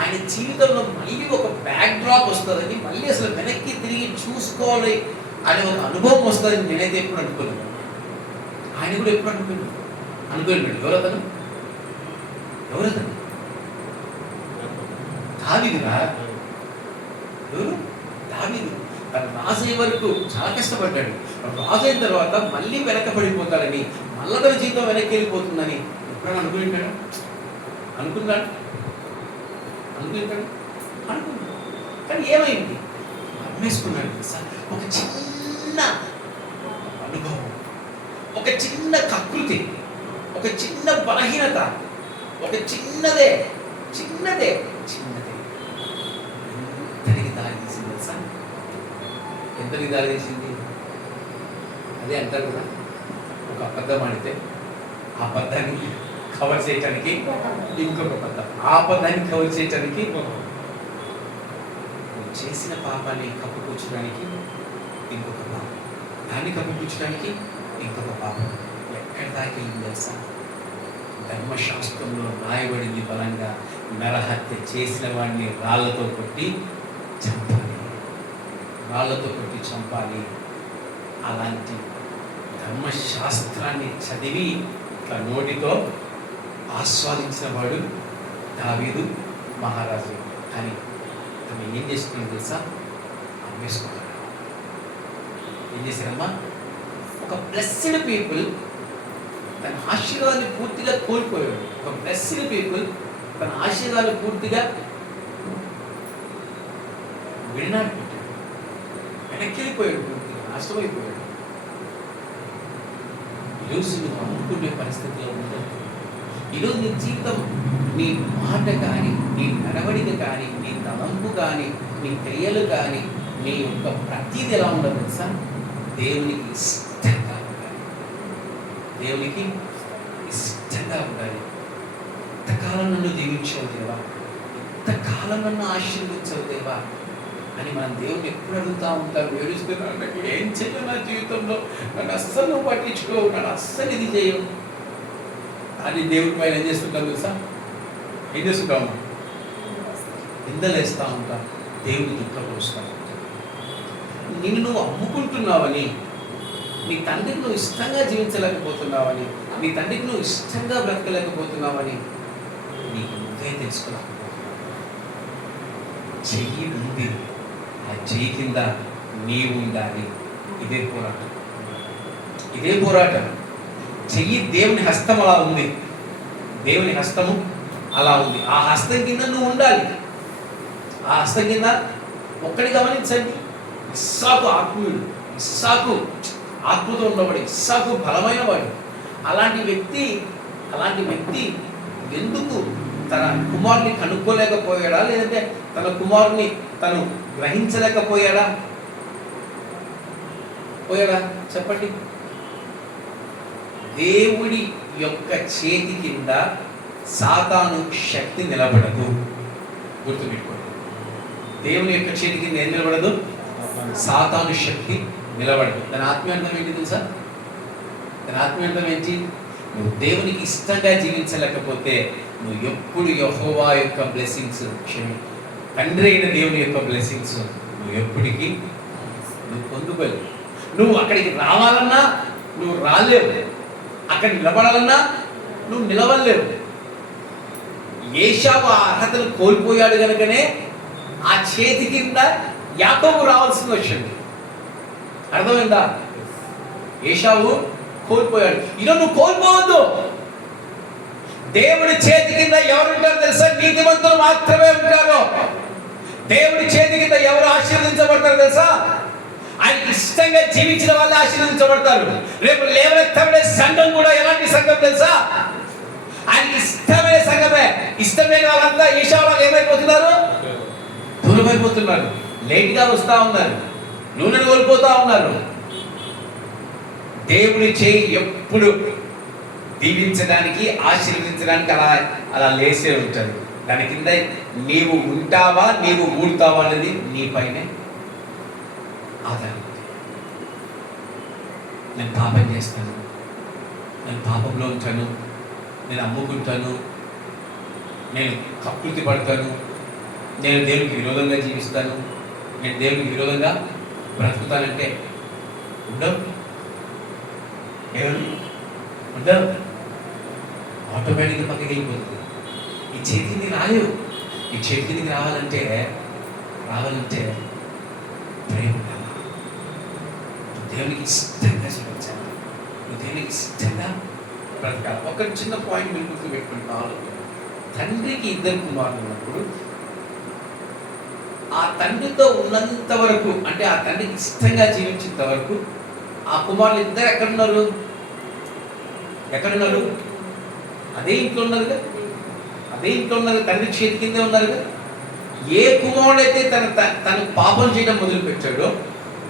ఆయన జీవితంలో మళ్ళీ ఒక బ్యాక్ డ్రాప్ వస్తుందని, మళ్ళీ అసలు వెనక్కి తిరిగి చూసుకోవాలి అనే ఒక అనుభవం వస్తుందని నేనైతే ఎప్పుడు అనుకోలేదు. ఆయన కూడా ఎప్పుడు అనుకోలేదు. ఎవరతను దావీదురా? ఎవరు? దావీదు. తను రాజయ్యే వరకు చాలా కష్టపడ్డాడు. రాజు అయిన తర్వాత మళ్ళీ వెనకబడిపోతాడని, మళ్ళీ తన జీవితం వెనక్కి వెళ్ళిపోతుందని ఎప్పుడైనా అనుకున్నాడు? కానీ ఏమైంది? అమ్మేసుకున్నాడు. ఒక చిన్న అనుభవం, ఒక చిన్న కకృతి, ఒక చిన్న బలహీనత, ఒక చిన్నదే చిన్నదే చిన్నదే ఎంతటికి దారి తీసింది తెలుసా? ఎంతటికి దారి తీసింది? అదే అంటారు కదా, ఒక అబద్ధం ఆడితే ఆ అబద్ధాన్ని కవర్ చేయడానికి ఇంకొక అబద్ధం, ఆ అబద్ధాన్ని కవర్ చేయడానికి నువ్వు చేసిన పాపాన్ని కప్పుపుచ్చడానికి ఇంకొక పాపం, దాన్ని కప్పిపుచ్చడానికి ఇంకొక పాపం. ఎక్కడి దాకా వెళ్ళింది తెలుసా? ధర్మశాస్త్రంలో రాయబడింది బలంగా, నరహత్య చేసిన వాడిని రాళ్లతో కొట్టి చంపాలి, రాళ్లతో కొట్టి చంపాలి. అలాంటి ధర్మశాస్త్రాన్ని చదివి ఇట్లా నోటితో ఆస్వాదించిన వాడు దావీదు మహారాజు. కానీ తను ఏం చేస్తున్నాడు తెలుసా? అమ్మేసుకున్నాడు. ఏం చేశారమ్మా? ఒక బ్లెస్డ్ పీపుల్ తన ఆశీర్వాదాన్ని పూర్తిగా కోల్పోయాడు. ఒక బ్లెస్డ్ పీపుల్ తన ఆశీర్వాదాన్ని పూర్తిగా విడనాడుకుంటాడు, వెనక్కి వెళ్ళిపోయాడు, పూర్తిగా నష్టమైపోయాడు. ఈరోజు నువ్వు అమ్ముకునే పరిస్థితిలో ఉండదు. ఈరోజు నీ జీవితం, నీ మాట కానీ, నీ నడవడిక కానీ, నీ తలంపు కానీ, నీ క్రియలు కానీ, నీ యొక్క ప్రతీది ఎలా ఉండదు తెలుసా? దేవునికి ఇష్టంగా ఉండాలి. దేవునికి ఇష్టంగా ఉండాలి. ఇంతకాలం నన్ను దీవించావు దేవా, ఇంతకాలం నన్ను ఆశీర్వదించావు దేవా అని మనం దేవుని ఎప్పుడు అడుగుతూ ఉంటారు. ఏడుస్తున్నాను, నాకు ఏం చెయ్యవు నా జీవితంలో, నన్ను అస్సలు నువ్వు పట్టించుకోవు, నన్ను అస్సలు ఇది చేయవు అని దేవుడి పైన ఏం చేస్తుంటాం తెలుసా? ఏం చేస్తుంటాము? నిందలేస్తూ ఉంటాం, దేవుని దుఃఖపరుస్తూ ఉంటాం. నిన్ను నువ్వు అమ్ముకుంటున్నావని, నీ తండ్రికి నువ్వు ఇష్టంగా జీవించలేకపోతున్నావని, నీ తండ్రికి నువ్వు ఇష్టంగా బ్రతకలేకపోతున్నావని నీకు నువ్వే తెలుసుకోలేకపోతున్నావు. చెయ్యి ఉంది, ఆ చెయ్యి కింద నీవు ఉండాలి. ఇదే పోరాటం, ఇదే పోరాటం. చెయ్యి దేవుని హస్తం అలా ఉంది, దేవుని హస్తము అలా ఉంది. ఆ హస్తం కింద నువ్వు ఉండాలి. ఆ హస్తం కింద ఒక్కడి గమనించండి, ఇస్సాకు ఆత్మీయుడు, ఇస్సాకు ఆత్మతో ఉన్నవాడు, ఇస్సాకు బలమైన వాడు. అలాంటి వ్యక్తి ఎందుకు తన కుమారుని కనుక్కోలేకపోయాడా? లేదంటే తన కుమారుని తను గ్రహించలేకపోయాడా? చెప్పండి. దేవుడి యొక్క చేతి కింద సాతాను శక్తి నిలబడదు. గుర్తుపెట్టుకోండి, దేవుని యొక్క చేతి కింద ఏం నిలబడదు? సాతాను శక్తి నిలబడదు. దాని ఆత్మీయర్థం ఏంటి తెలుసా? దాని ఆత్మీయర్థం ఏంటి? నువ్వు దేవునికి ఇష్టంగా జీవించలేకపోతే నువ్వు ఎప్పుడు యెహోవా యొక్క బ్లెస్సింగ్స్, తండ్రి అయిన దేవుని యొక్క బ్లెస్సింగ్స్ నువ్వు ఎప్పటికీ నువ్వు పొందుకోలేవు. నువ్వు అక్కడికి రావాలన్నా నువ్వు రాలేవు, అక్కడ నిలబడాలన్నా నువ్వు నిలవలేవు. ఏశావు ఆ అర్హతను కోల్పోయాడు కనుకనే ఆ చేతి కింద యాకోబు రావాల్సింది వచ్చింది. అర్థమైందా? ఏశావు కోల్పోయాడు. ఈరోజు నువ్వు కోల్పోవద్దు. దేవుడి చేతి కింద ఎవరు ఉంటారు తెలుసా? నీతిమంతులు మాత్రమే ఉంటారు. దేవుడి చేతి కింద ఎవరు ఆశీర్వదించబడతారు తెలుసా? ఆయనకి ఇష్టంగా జీవించిన వాళ్ళు ఆశీర్వదించబడతారు. రేపు లేవనెత్తబడే సంఘం కూడా ఎలాంటి సంఘం తెలుసా? ఆయనకి ఇష్టమైన సంఘమే. ఇష్టమైన వాళ్ళంతా ఏశావు ఏమైపోతున్నారు? దూరమైపోతున్నారు, లేట్గా వస్తూ ఉన్నారు, నూనెను కోల్పోతూ ఉన్నారు. దేవుడి చేయి ఎప్పుడు దీవించడానికి, ఆశీర్వదించడానికి అలా లేసే ఉంటుంది. దాని కింద నీవు ఉంటావా, నీవు ఊడతావా అనేది నీపైనే ఆధారం. నేను పాపం చేస్తాను, నేను పాపంలో ఉంటాను, నేను అమ్ముకుంటాను, నేను కకృతి పడతాను, నేను దేవునికి విరోధంగా జీవిస్తాను, నేను దేవునికి విరోధంగా బ్రతుకుతానంటే ఉండవు. ఉండవు, ఆటోమేటిక్గా పక్కకి వెళ్ళిపోతుంది. ఈ చేతికి రాలేవు. ఈ చేతికి రావాలంటే ప్రేమ కావాలి. దేవునికి ఇష్టంగా జీవించాలి, దేవునికి ఇష్టంగా బ్రతకాలి. ఒక చిన్న పాయింట్ మీరు గుర్తు పెట్టుకుంటున్నాను. తండ్రికి 2 కుమారులు ఉన్నప్పుడు ఆ తండ్రితో ఉన్నంత వరకు, అంటే ఆ తండ్రికి ఇష్టంగా జీవించేంత వరకు ఆ కుమారులు 2 ఎక్కడున్నారు? అదే ఇంట్లో ఉన్నారు కదా. అదే ఇంట్లో ఉన్నారు, తండ్రి చేతి కిందే ఉన్నారు కదా. ఏ కుమారుడైతే తను పాపం చేయడం మొదలు పెట్టాడో,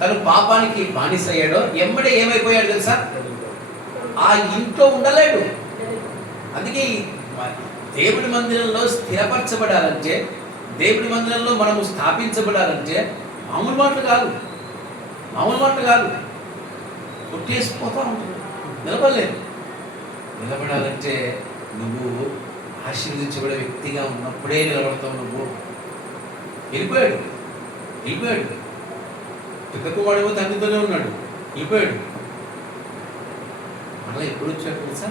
తను పాపానికి బానిస అయ్యాడో, ఎమ్మడే ఏమైపోయాడు తెలుసా? ఆ ఇంట్లో ఉండలేడు. అందుకే దేవుడి మందిరంలో స్థిరపరచబడాలంటే, దేవుడి మందిరంలో మనము స్థాపించబడాలంటే మామూలు మాటలు కాదు, మామూలు మాటలు కాదు. కొట్టేసిపోతా ఉంటుంది, నిలబడలేదు. నిలబడాలంటే నువ్వు ఆశీర్వదించబడే వ్యక్తిగా ఉన్నప్పుడే నిలబడతావు. నువ్వు వెళ్ళిపోయాడు, పెద్ద కుమారుడేమో తండ్రితోనే ఉన్నాడు, వెళ్ళిపోయాడు. మళ్ళీ ఎప్పుడు వచ్చాడు తెలుసా?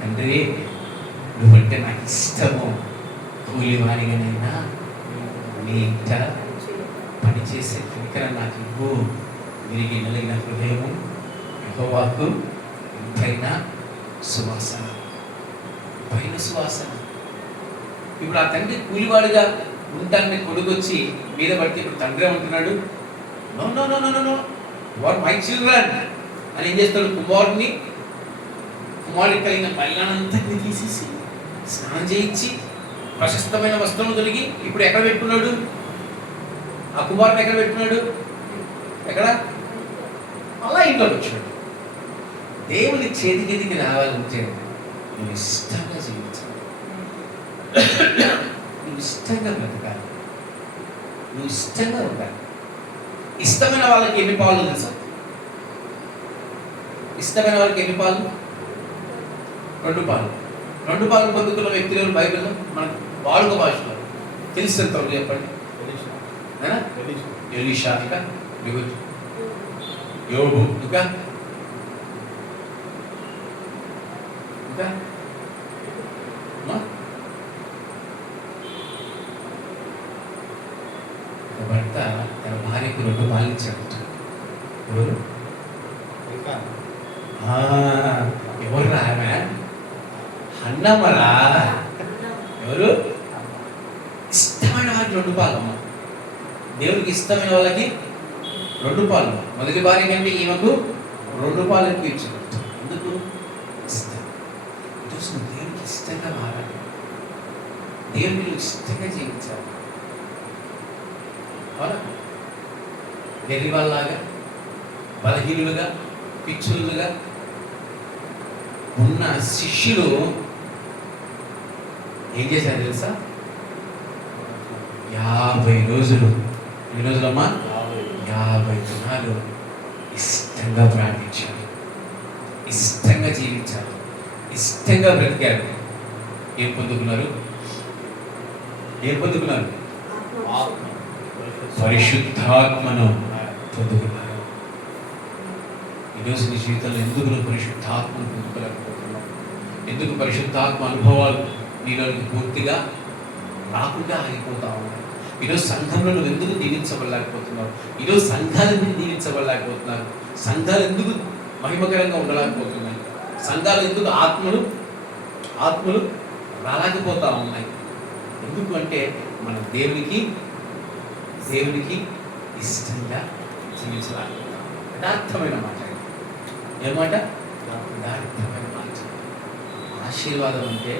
తండ్రి, నువ్వంటే నాకు ఇష్టము, కూలివారిగానైనా నీ ఇంట పనిచేసే కనికరం నాకు ఇవ్వు. విరిగి నలిగిన హృదయము యెహోవాకు పైన సువాసన. ఇప్పుడు ఆ తండ్రి కూలివాడిగా ఉంటానని కొడుకు వచ్చి మీద పడితే ఇప్పుడు తండ్రి ఏమంటున్నాడు? No no no no no what my children అని ఏం చేస్తాడు? కుమారుడికి కలిగిన మలినానంతటిని తీసేసి స్నానం చేయించి ప్రశస్తమైన వస్త్రం తొలగి ఇప్పుడు ఎక్కడ పెట్టుకున్నాడు? ఆ కుమారుని ఎక్కడ పెట్టుకున్నాడు? ఎక్కడ? అలా ఇంట్లోకి వచ్చాడు. దేవుని చేతికి రావాలంటే నువ్వు ఇష్టంగా జీవించాలి, నువ్వు ఇష్టంగా బ్రతకాలి, నువ్వు ఇష్టంగా ఉండాలి. ఇష్టమైన వాళ్ళకి ఎన్ని పాలు తెలుసా? ఇష్టమైన వాళ్ళకి ఎన్ని పాలు? 2 పాలు. 2 పాలు పొందుకున్న వ్యక్తులు బైబిల్లో మనకు వాడుక భాషలో తెలిసినంత చెప్పండి. ఎలీషా, ఇంకా యోబు, ఇంకా భర్త తన భార్యకు 2 పాలు ఇచ్చాడు. ఎవరు? ఎవరు ఆమె? అన్నమ్మరా? ఎవరు? ఇష్టమైన వాళ్ళకి 2 పాలు అమ్మ. దేవుడికి ఇష్టమైన వాళ్ళకి 2 పాలు. మొదటి భార్య కంటే ఈమెకు 2 పాలు ఎక్కువ ఇచ్చాడు. ఎందుకు? ఇష్టం. ఈరోజు దేవుడికి ఇష్టంగా మారాలి, దేవుడికి ఇష్టంగా జీవించాలి. వెర్రి వాళ్ళలాగా, బలహీనులుగా, పిచ్చులుగా ఉన్న శిష్యులు ఏం చేశారు తెలుసా? 50 రోజులు. ఎన్ని రోజులమ్మా? 50 దినాలు ఇష్టంగా ప్రార్థించారు, ఇష్టంగా జీవించారు, ఇష్టంగా బ్రతికారు. ఏం పొందుకున్నారు? పరిశుద్ధాత్మను పొందుకున్నారు. ఈరోజు నీ జీవితంలో ఎందుకు నువ్వు పరిశుద్ధాత్మను పొందుకోలేకపోతున్నావు? ఎందుకు పరిశుద్ధాత్మ అనుభవాలు నీలోకి పూర్తిగా రాకుండా ఆగిపోతా ఉన్నాయి? ఈరోజు సంఘంలో నువ్వు ఎందుకు దీవించబడలేకపోతున్నావు? ఈరోజు సంఘాలు ఎందుకు దీవించబడలేకపోతున్నారు? సంఘాలు ఎందుకు మహిమకరంగా ఉండలేకపోతున్నాయి? సంఘాలు ఎందుకు ఆత్మలు రాలేకపోతా ఉన్నాయి? ఎందుకు అంటే మన దేవునికి ఇష్టంగా జీవించలేకపోతాం. యథార్థమైన మాట. ఏమాట? యథార్థమైన మాట. ఆశీర్వాదం అంటే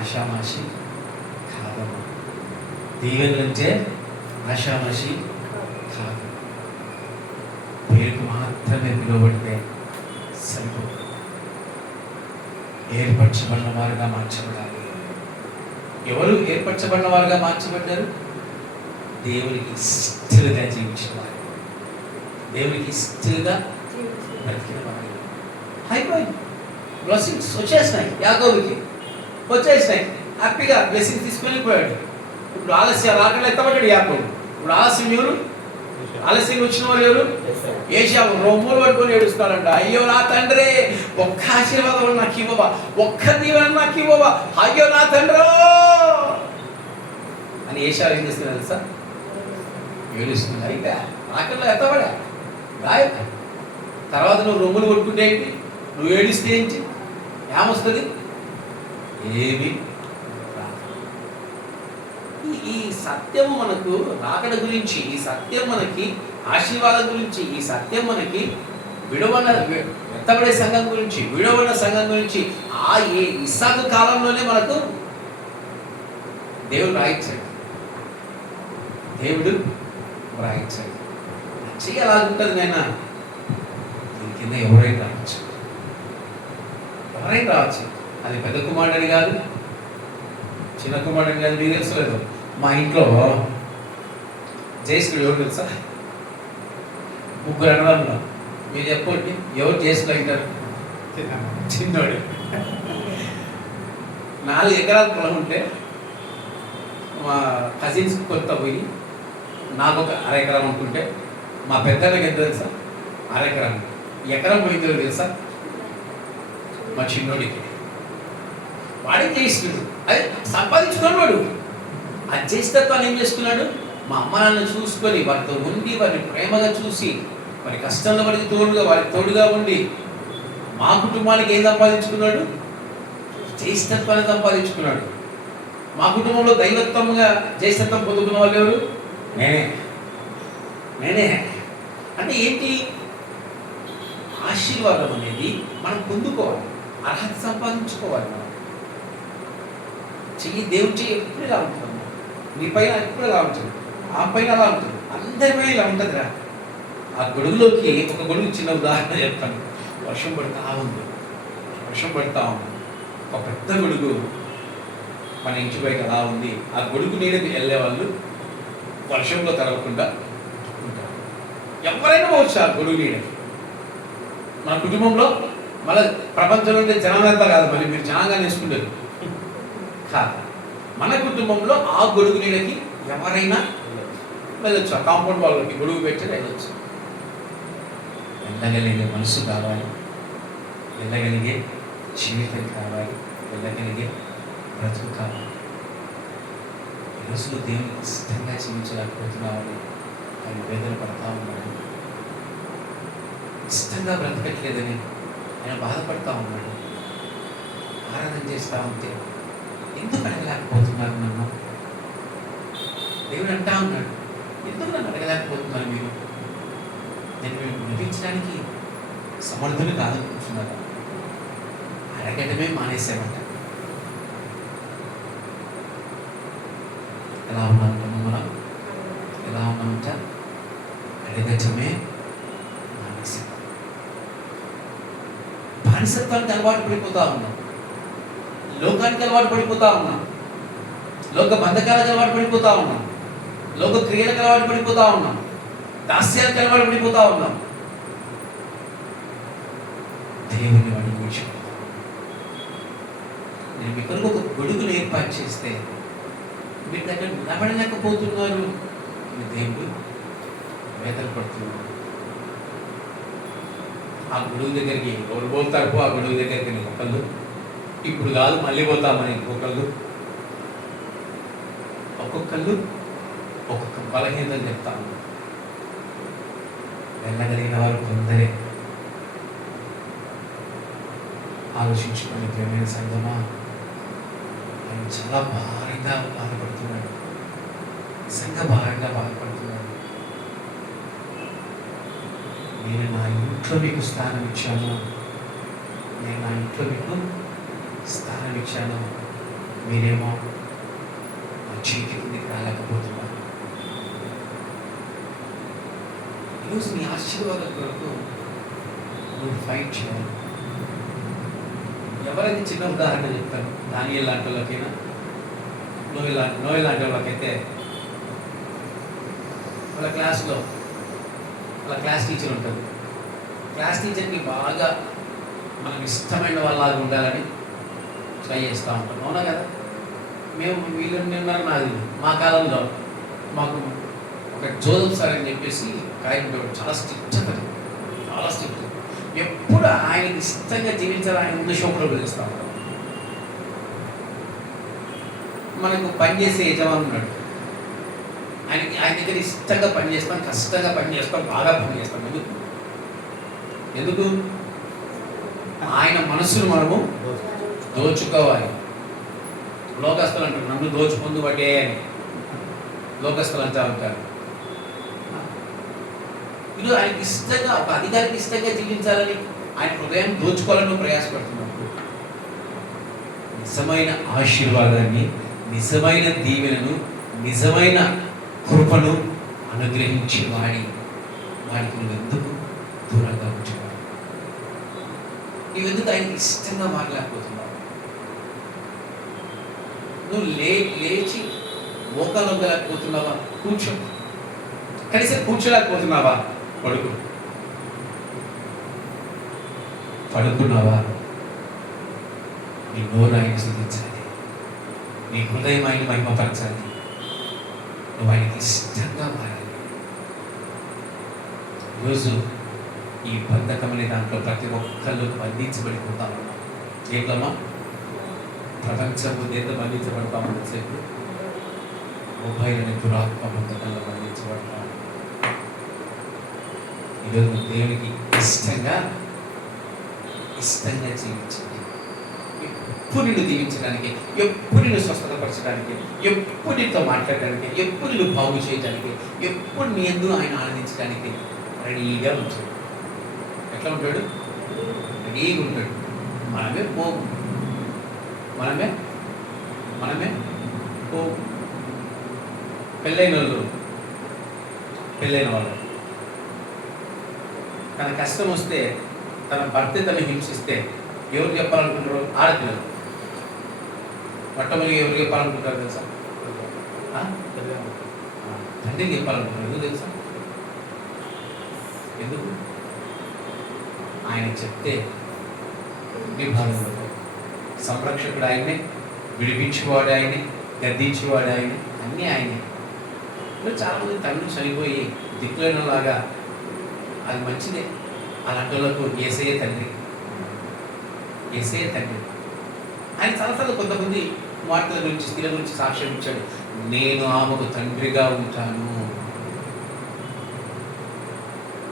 ఆషామాషి కాదమ్మా. దీవెనలు అంటే ఆషామాషి కాదు. పేరుకు మాత్రమే పిలువబడితే సరిపోదు. ఏర్పరచబడిన వారుగా మార్చబడాలి. ఎవరు ఏర్పరచబడిన వారుగా మార్చబడ్డారు? దేవునికి ఇష్టలుగా జీవించిన వారు, దేవునికి ఇష్టలుగా బ్రతికిన వారు. అయిపోయింది. బ్లెస్సింగ్స్ వచ్చేసినాయి, యాకోబుకి వచ్చేసినాయి. హ్యాపీగా బ్లెస్సింగ్స్ తీసుకొని వెళ్ళిపోయాడు. ఇప్పుడు ఆలస్యం రాకుండా ఎత్తబడ్డాడు యాకోబు. ఇప్పుడు ఆలస్యం ఎవరు? ఆలస్యం వచ్చిన వారు ఎవరు? ఏషావు. రొమ్ములు పట్టుకొని ఏడుస్తాడంట. అయ్యో నా తండ్రి, ఒక్క ఆశీర్వాదం నాకు ఇవ్వవా, ఒక్క దీవెన నాకు ఇవ్వవా, అయ్యో నా తండ్రి అని ఏషావు ఏం చేస్తున్నా తెలుసా? ఏడుస్తుంది. అయితే ఆకలిలో ఎత్తబడా రాయ. తర్వాత నువ్వు రొమ్ములు కొట్టుకుంటే ఏంటి? నువ్వు ఏడిస్తే ఏంటి? ఏమొస్తుంది? ఏమి రాదు. ఈ సత్యము మనకు రాకడ గురించి, ఈ సత్యం మనకి ఆశీర్వాదం గురించి, ఈ సత్యం మనకి ఎత్తబడే సంఘం గురించి, విడవన సంఘం గురించి ఏ ఇస్సాకు కాలంలోనే మనకు దేవుడు రాయించాడు. చెయ్యి అలా ఉంటుంది నాయన. దీని కింద ఎవరైనా రావచ్చు. అది పెద్ద కుమారుడని కాదు, చిన్న కుమారుడని కాదు. మీకు తెలుసలేదు, మా ఇంట్లో జయశ్వరుడు ఎవరు తెలుసా? 3 అన్నదమ్ములు. మీరు చెప్పండి, ఎవరు జయశ్వరుడు అంటారు? చిన్నోడు. 4 ఎకరాల పొలం ఉంటే మా కజిన్స్ కొత్త పోయి నాకు ఒక 1/2 ఎకరం అనుకుంటే, మా పెద్దలకు ఎంత తెలుసా? 1/2 ఎకరం. ఎకరం పోయిందో తెలుసా? మా చిన్నోడికి. వాడికి చేస్తున్నాడు, అది సంపాదించుకున్నాడు. వాడు ఆ జ్యేష్ఠత్వాన్ని ఏం చేసుకున్నాడు? మా అమ్మ నాన్న చూసుకొని, వారితో ఉండి, వారిని ప్రేమగా చూసి, వారి కష్టంలో వారికి తోడుగా ఉండి, మా కుటుంబానికి ఏం సంపాదించుకున్నాడు? జ్యేష్ఠత్వాన్ని సంపాదించుకున్నాడు. మా కుటుంబంలో దైవత్వంగా జ్యేష్ఠత్వం పొందుకున్న వాళ్ళు ఎవరు? నేనే. అంటే ఏంటి? ఆశీర్వాదం అనేది మనం పొందుకోవాలి, అర్హత సంపాదించుకోవాలి. మనం దేవుడి చెయ్యి ఎప్పుడు ఇలా ఉంటుంది, నీ పైన ఎప్పుడు ఇలా ఉంటుంది, ఆ పైన అలా ఉంటుంది, అందరి పైన ఇలా ఉంటుందిరా. ఆ గొడుగులోకి ఒక గొడుగు చిన్న ఉదాహరణ చెప్తాను. వర్షం పడతా ఉంది. ఒక పెద్ద గొడుగు మన ఇంటి పైకి అలా ఉంది. ఆ గొడుగు నీడకి వెళ్ళే వాళ్ళు వర్షంలో తడవకుండా ఉంటారు. ఎవరైనా పోవచ్చు ఆ గొడుగు నీడకి. మన కుటుంబంలో మళ్ళీ ప్రపంచంలో ఉండే జనాలంతా కాదు, మళ్ళీ మీరు జనాంగాన్ని వేసుకుంటారు కాదు. మన కుటుంబంలో ఆ గొడుగు నీడకి ఎవరైనా వెళ్ళొచ్చు. ఆ కాంపౌండ్ వాళ్ళకి గొడుగు పెట్టి వెళ్ళొచ్చు. వెళ్ళగలిగే మనసు కావాలి, వెళ్ళగలిగే జీవితం కావాలి, వెళ్ళగలిగే బ్రతుకు కావాలి. ఈరోజు దేవునికి ఇష్టంగా జీవించలేకపోతున్నామని ఆయన వేదన పడతా ఉన్నాడు. ఇష్టంగా బ్రతకట్లేదని ఆయన బాధపడతా ఉన్నాడు. ఆరాధన చేస్తూ ఉంటే ఎందుకు అడగలేకపోతున్నారు నన్ను? దేవుడు అంటా ఉన్నాడు, ఎందుకు నన్ను అడగలేకపోతున్నారు మీరు? నేను మీరు నవ్వించడానికి సమర్థులు కాదనుకుంటున్నారా? అడగటమే మానేసామంట. ఎలా ఉన్నామంటాము మనం? ఎలా ఉన్నామంట? అడగటమే మానేసాం. బానిసత్వానికి అలవాటు పడిపోతా ఉన్నాం, లోకానికి అలవాటు పడిపోతా ఉన్నాం, లోక బంధకాలకు అలవాటు పడిపోతా ఉన్నాం, లోక క్రియలకు అలవాటు పడిపోతా ఉన్నాం, దాస్యాలకు అలవాటు పడిపోతా ఉన్నాం. దేవుని వాడిని విడిచిపోతాం. నేను మీ కొరకు ఒక గొడుగును ఏర్పాటు చేస్తే మీరు దగ్గర నిలబడలేకపోతున్నారు. దేవుడు వేదన పడుతున్నాడు. ఆ గొడుగు దగ్గరికి ఎవరు పోతారు? ఆ గొడుగు దగ్గరికి ఒకళ్ళు, ఇప్పుడు కాదు మళ్ళీ పోతామని ఇంకొకళ్ళు, ఒక్కొక్కళ్ళు ఒక్కొక్క బలహీనతలు చెప్తాను. వెళ్ళగలిగిన వారు కొందరే. ఆలోచించుకొని ప్రేమైన సంగమా, ఆయన చాలా భారంగా బాధపడుతున్నాడు, నిజంగా భారంగా బాధపడుతున్నాడు. నేను నా ఇంట్లో మీకు స్థానం ఇచ్చాను, నేను నా ఇంట్లో మీకు స్థానం ఇచ్చాను, మీరేమో నా చేతి కిందకి రాలేకపోతున్నారు. ఈరోజు నీ ఆశీర్వాదం కొరకు నువ్వు ఫైట్ చేయాలి. ఎవరైతే చిన్న ఉదాహరణ చెప్తాను, దానియేలు లాంటి వాళ్ళకైనా, నోయల్ లాంటి వాళ్ళకైతే వాళ్ళ క్లాస్లో వాళ్ళ క్లాస్ టీచర్ ఉంటుంది. క్లాస్ టీచర్కి బాగా మనం ఇష్టమైన వాళ్ళలాగా ఉండాలని ట్రై చేస్తూ ఉంటాం. అవునా కదా? మేము వీళ్ళని ఉన్నారు. నాది మా కాలంలో మాకు ఒక జోసెఫ్ సార్ అని చెప్పేసి ఆయన చాలా స్ట్రిక్ట్, చాలా స్ట్రిక్ట్. ఎప్పుడు ఆయన ఇష్టంగా జీవించాలి, ఆయన ముందు షోకులో పిలుస్తాం. మనకు పనిచేసే యజమాని ఉన్నాడు, ఆయన దగ్గర ఇష్టంగా పని చేస్తాం, కష్టంగా పని చేస్తాం, బాగా పని చేస్తాం. ఎందుకు? ఆయన మనసును మనము దోచుకోవాలి. లోకస్తులు అంటారు, నన్ను దోచుకుందు బట్టే అని లోకస్తులు అంటా ఉంటారు. ఈరోజు ఆయనకి ఇష్టంగా, ఒక అధికారికి ఇష్టంగా జీవించాలని ఆయన హృదయం దోచుకోవాలని ప్రయాసపడుతున్నప్పుడు నిజమైన ఆశీర్వాదాన్ని, నిజమైన దీవెనను, నిజమైన కృపను అనుగ్రహించి వాడికి నువ్వెందుకు దూరంగా ఉంచేవాడు? నువ్వెందుకు ఆయనకి ఇష్టంగా మాట్లాడకపోతున్నావు? నువ్వు లేచి మోకాలొగ్గలేకపోతున్నావా? కూర్చో. కనీసం కూర్చోలేకపోతున్నావా? పడుకున్నావా? నీ నోరు ఆయన స్తుతించాలి, నీ హృదయం ఆయన మహిమపరచాలి, నువ్వు ఆయనకి ఇష్టంగా మారాలి. ఈరోజు ఈ బంధకమనే దాంట్లో ప్రతి ఒక్కళ్ళు బంధించబడిపోతా ఉన్నాం. ఏంటమ్మా? ప్రపంచము దేంతో బంధించబడతామని చెప్పి మొబైల్ అనే దురాత్మ బంధకంలో బంధించబడతాం. ఈరోజు దేవునికి ఇష్టంగా జీవించండి. ఎప్పుడు నిన్ను దీవించడానికి, ఎప్పుడు నిన్ను స్వస్థతపరచడానికి, ఎప్పుడు నీతో మాట్లాడడానికి, ఎప్పుడు నిన్ను బాగు చేయడానికి, ఎప్పుడు నీ యందు ఆయన ఆనందించడానికి రెడీగా ఉంటాడు. ఎట్లా ఉంటాడు? రెడీగా ఉంటాడు. మనమే పోగు, మనమే పోగు. పెళ్ళైన వాళ్ళు తన కష్టం వస్తే, తన భర్త తను హింసిస్తే ఎవరు చెప్పాలనుకుంటారు? ఆడపిల్లలు. మొట్టమొదటి ఎవరు చెప్పాలనుకుంటారు తెలుసా? తండ్రికి చెప్పాలనుకుంటారు. ఎందుకు తెలుసా? ఎందుకు? ఆయన చెప్తే విభాగంలో సంరక్షకుడు ఆయనే, విడిపించేవాడు ఆయనే, గద్దించేవాడు ఆయనే, అన్నీ ఆయనే. చాలామంది తండ్రులు చనిపోయి దిక్కులేనలాగా, అది మంచిదే. అలాంటి వాళ్ళకు యేసయ్య తండ్రి. ఆయన చాలాసార్లు కొంతమంది మాటల గురించి, స్త్రీల గురించి సాక్ష్యం ఇచ్చాడు. నేను ఆమెకు తండ్రిగా ఉంటాను.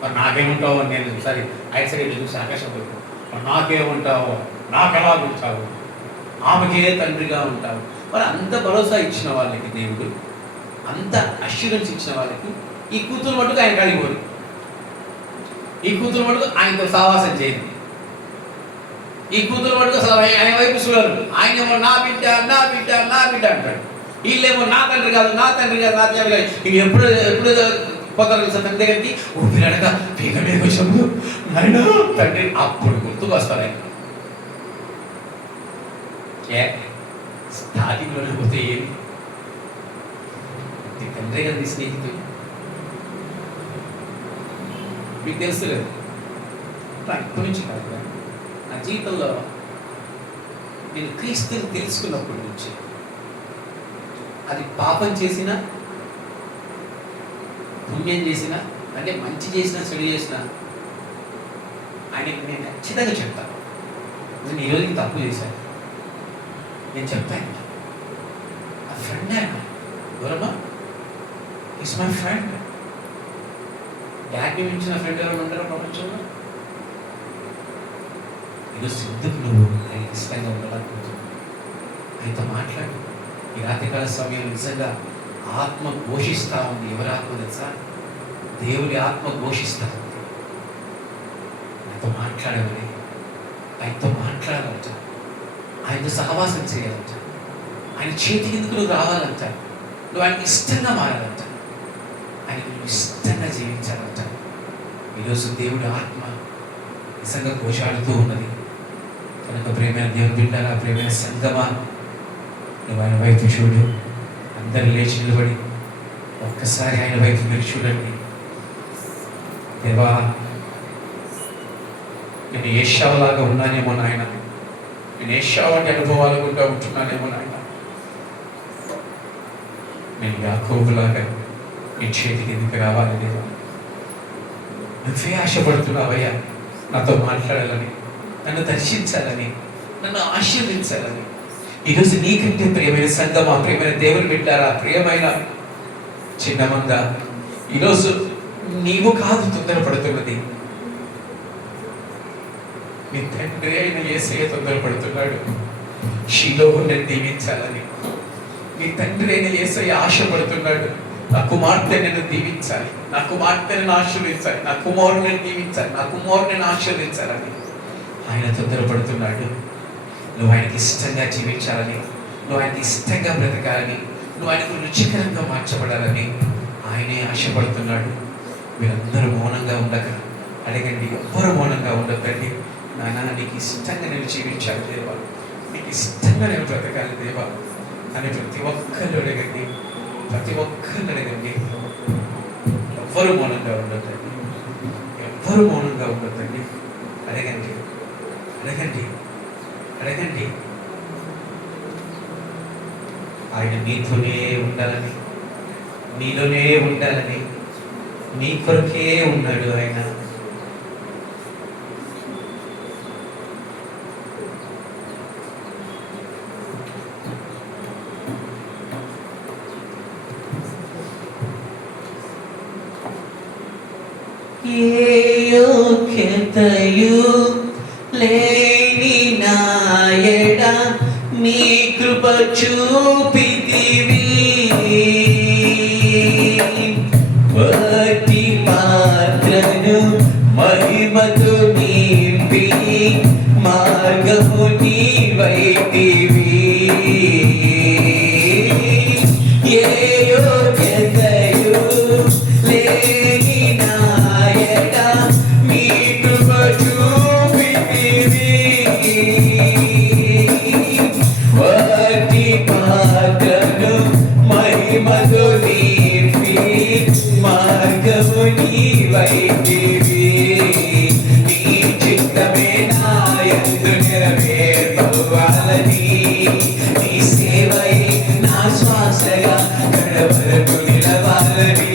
మరి నాకేముంటావు అని నేను సరే ఆయన సైడ్ చూసి ఆకాశం పోయి, మరి నాకేముంటావు, నాకు ఎలా ఉంటావు, ఆమెకే తండ్రిగా ఉంటావు. మరి అంత భరోసా ఇచ్చిన వాళ్ళకి దేవుడు, అంత అష్యూరెన్స్ ఇచ్చిన వాళ్ళకి ఈ కూతురు మటుకు ఆయన కలిగిపోరు. ఈ కూతురు మటుకు ఆయనతో సావాసం చేయదు. ఈ కూతురు మటుకు అసలు ఆయన వైపు చూడరు. ఆయనేమో నా బిడ్డ అంటాడు. వీళ్ళేమో నా తండ్రి కాదు, నా తండ్రి కాదు. ఇంక ఎప్పుడు పోతారు తండ్రి దగ్గరికి, ఊపిరడగా పీక మీద వచ్చినప్పుడు ఆయన తండ్రి అప్పుడు గుర్తుకు వస్తారు. ఆయన స్టార్టింగ్లోనే పోతే ఏమి తండ్రి కదా స్నేహితుడు, మీకు తెలుసు లేదు. ఇప్పటి నుంచి కాదు, నా జీవితంలో నేను క్రీస్తుని తెలుసుకున్నప్పటి నుంచి, అది పాపం చేసినా, పుణ్యం చేసినా, అంటే మంచి చేసినా, చెడు చేసినా, ఆయనకి నేను ఖచ్చితంగా చెప్తాను. నేను ఈరోజు తప్పు చేశాను, నేను చెప్తాను. ఆ ఫ్రెండ్ ఆయన ఎవరమ్మా? It's my friend. డాడీ మించిన ఫ్రెండ్ ఎవరు ఉంటారో ప్రపంచంలో? ఈరోజు సిద్ధుకు నువ్వు ఆయన ఇష్టంగా ఉండాలనుకుంటున్నావు. ఆయనతో మాట్లాడు. ఈ రాత్రికాల సమయం నిజంగా ఆత్మ ఘోషిస్తూ ఉంది. ఎవరి ఆత్మ తెలుసా? దేవుడి ఆత్మ ఘోషిస్తూ ఉంది. ఆయనతో మాట్లాడమని, ఆయనతో మాట్లాడాలంట, ఆయనతో సహవాసం చేయాలంట, ఆయన చేతి కిందకు నువ్వు రావాలంట, నువ్వు ఆయనకి ఇష్టంగా మారాలంట, ఆయనకు నువ్వు ఇష్టంగా జీవించాలంట. ఈరోజు దేవుడి ఆత్మ నిజంగా ఘోషాడుతూ ఉన్నది. కనుక ప్రేమైన దేవుని బిడ్డలా, ప్రేమైన సంగమా, నువ్వు ఆయన వైపు చూడు. అందరూ లేచి నిలబడి ఒక్కసారి ఆయన వైపు మీరు చూడండి. దేవా, నేను ఏషావులాగా ఉన్నానేమో నాయన, నేను ఏషావు వంటి అనుభవాలు గుండా ఉంటున్నానేమో నాయన, నేను యాకోబులాగా నీ చేతికి ఎందుకు రావాలి దేవా? నువ్వే ఆశపడుతున్నావయ్యా నాతో మాట్లాడాలని, నన్ను దర్శించాలని, నన్ను ఆశీర్వించాలని. ఈరోజు నీకంటే ప్రియమైన సంగమా, ప్రియమైన దేవుని బిడ్డారా, ప్రియమైన చిన్నమంద, ఈరోజు నీవు కాదు తొందరపడుతున్నది, నీ తండ్రి అయిన యేసయ్య తొందరపడుతున్నాడు. షీలోహుని దీవించాలని నీ తండ్రి అయిన యేసయ్య ఆశపడుతున్నాడు. నా కుమార్తె నేను దీవించాలి, నా కుమార్తెను ఆశీర్వదించాలి, నా కుమారుని నేను దీవించాలి, నా కుమారుని నేను ఆశీర్వదించాలని ఆయన తొందరపడుతున్నాడు. నువ్వు ఆయనకి ఇష్టంగా జీవించాలని, నువ్వు ఆయనకి ఇష్టంగా బ్రతకాలని, నువ్వు ఆయనకు రుచికరంగా మార్చబడాలని ఆయనే ఆశపడుతున్నాడు. మీరందరూ మౌనంగా ఉండక అడగండి, ఎవ్వరూ మౌనంగా ఉండకండి. నాన్న నీకు ఇష్టంగా నేను జీవించాలి దేవా, నీకు ఇష్టంగా నేను బ్రతకాలి దేవా అని ప్రతి ఒక్కరు అడగండి, ప్రతి ఒక్కరిని అడగండి. ఎవ్వరూ మౌనంగా ఉండొద్దండి, ఎవ్వరూ మౌనంగా ఉండొద్దండి. అడగండి, అడగండి, అడగండి. ఆయన నీతోనే ఉండాలని, నీలోనే ఉండాలని, నీ కొరకే ఉన్నాడు ఆయన. ఏ యోగ్యతయు లేని నాయడ నీ కృప చూపితివి, భక్తి పాత్రను మహిమతో నింపి మార్గము నీవైతివి. ఏ యోగ్యతయు లేని నాయడ నీ కృప చూపితివి, భక్తి పాత్రను మహిమతో నింపి మార్గము నీవైతివి. నీ చిత్తమే నా యందు నెరవేర్పవ్వాలని, నీ సేవయే నా శ్వాసగా కడవరకు నిలవాలని.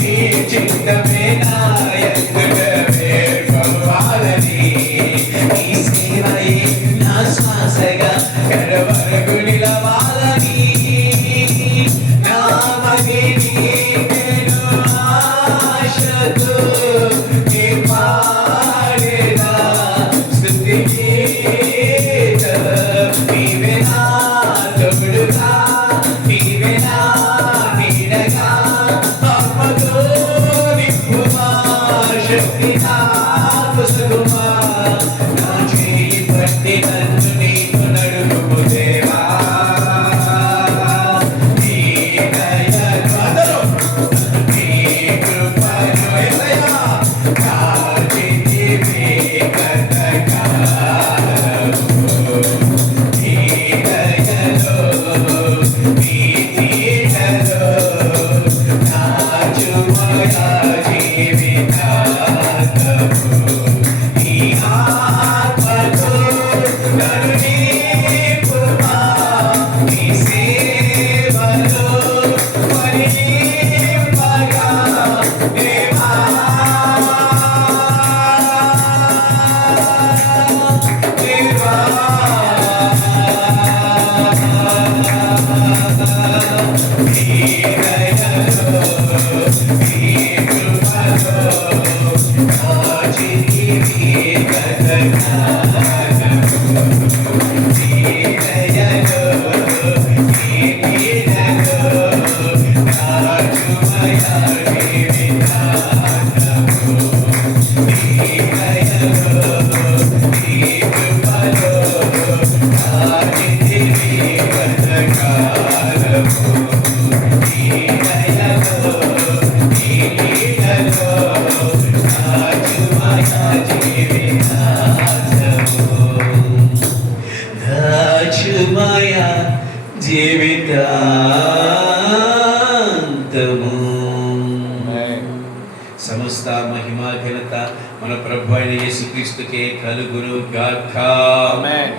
నీ చిత్తమే నా యందు నెరవేర్పవ్వాలని, నీ సేవయే నా శ్వాసగా కడవరకు నిలవాలని. నా మగిని నేను ఆశతో నీ పాడేదా స్తుతి గీతం. నీవే నా తోడుగా, నీవే నా నీడగా, ఆత్మతో నింపుమా, శక్తిగా పొసగుమా. నా చేయి పట్టి నన్ను నీకు నడుపు దేవా. నీ దయను అందరూ, నీ కృపను ఎల్లయ్యా కాచితివి కనకాలము. నీ దయలో, నీ తీరలో నాచుమయా జీవితాంతము. నీ ఆత్మతో నన్ను నింపుమా, నీ సేవలో పరినింపగా దేవా. దేవా నీ దయలో, నీ కృపలో కాచితివి కనకాలము. నీ దయలో, నీ నీడలో నాచుమయా జీవితాంతము. నీ దయలో, నీ కృపలో కాచితివి కనకాలము. నీ దయలో, నీ నీడలో నాచుమయా జీవితాంతము. దాచుమయా జీవితాంతము. సమస్త మహిమ ఘనత మన ప్రభు అయిన యేసుక్రీస్తుకే కలుగును గాక. ఆమేన్.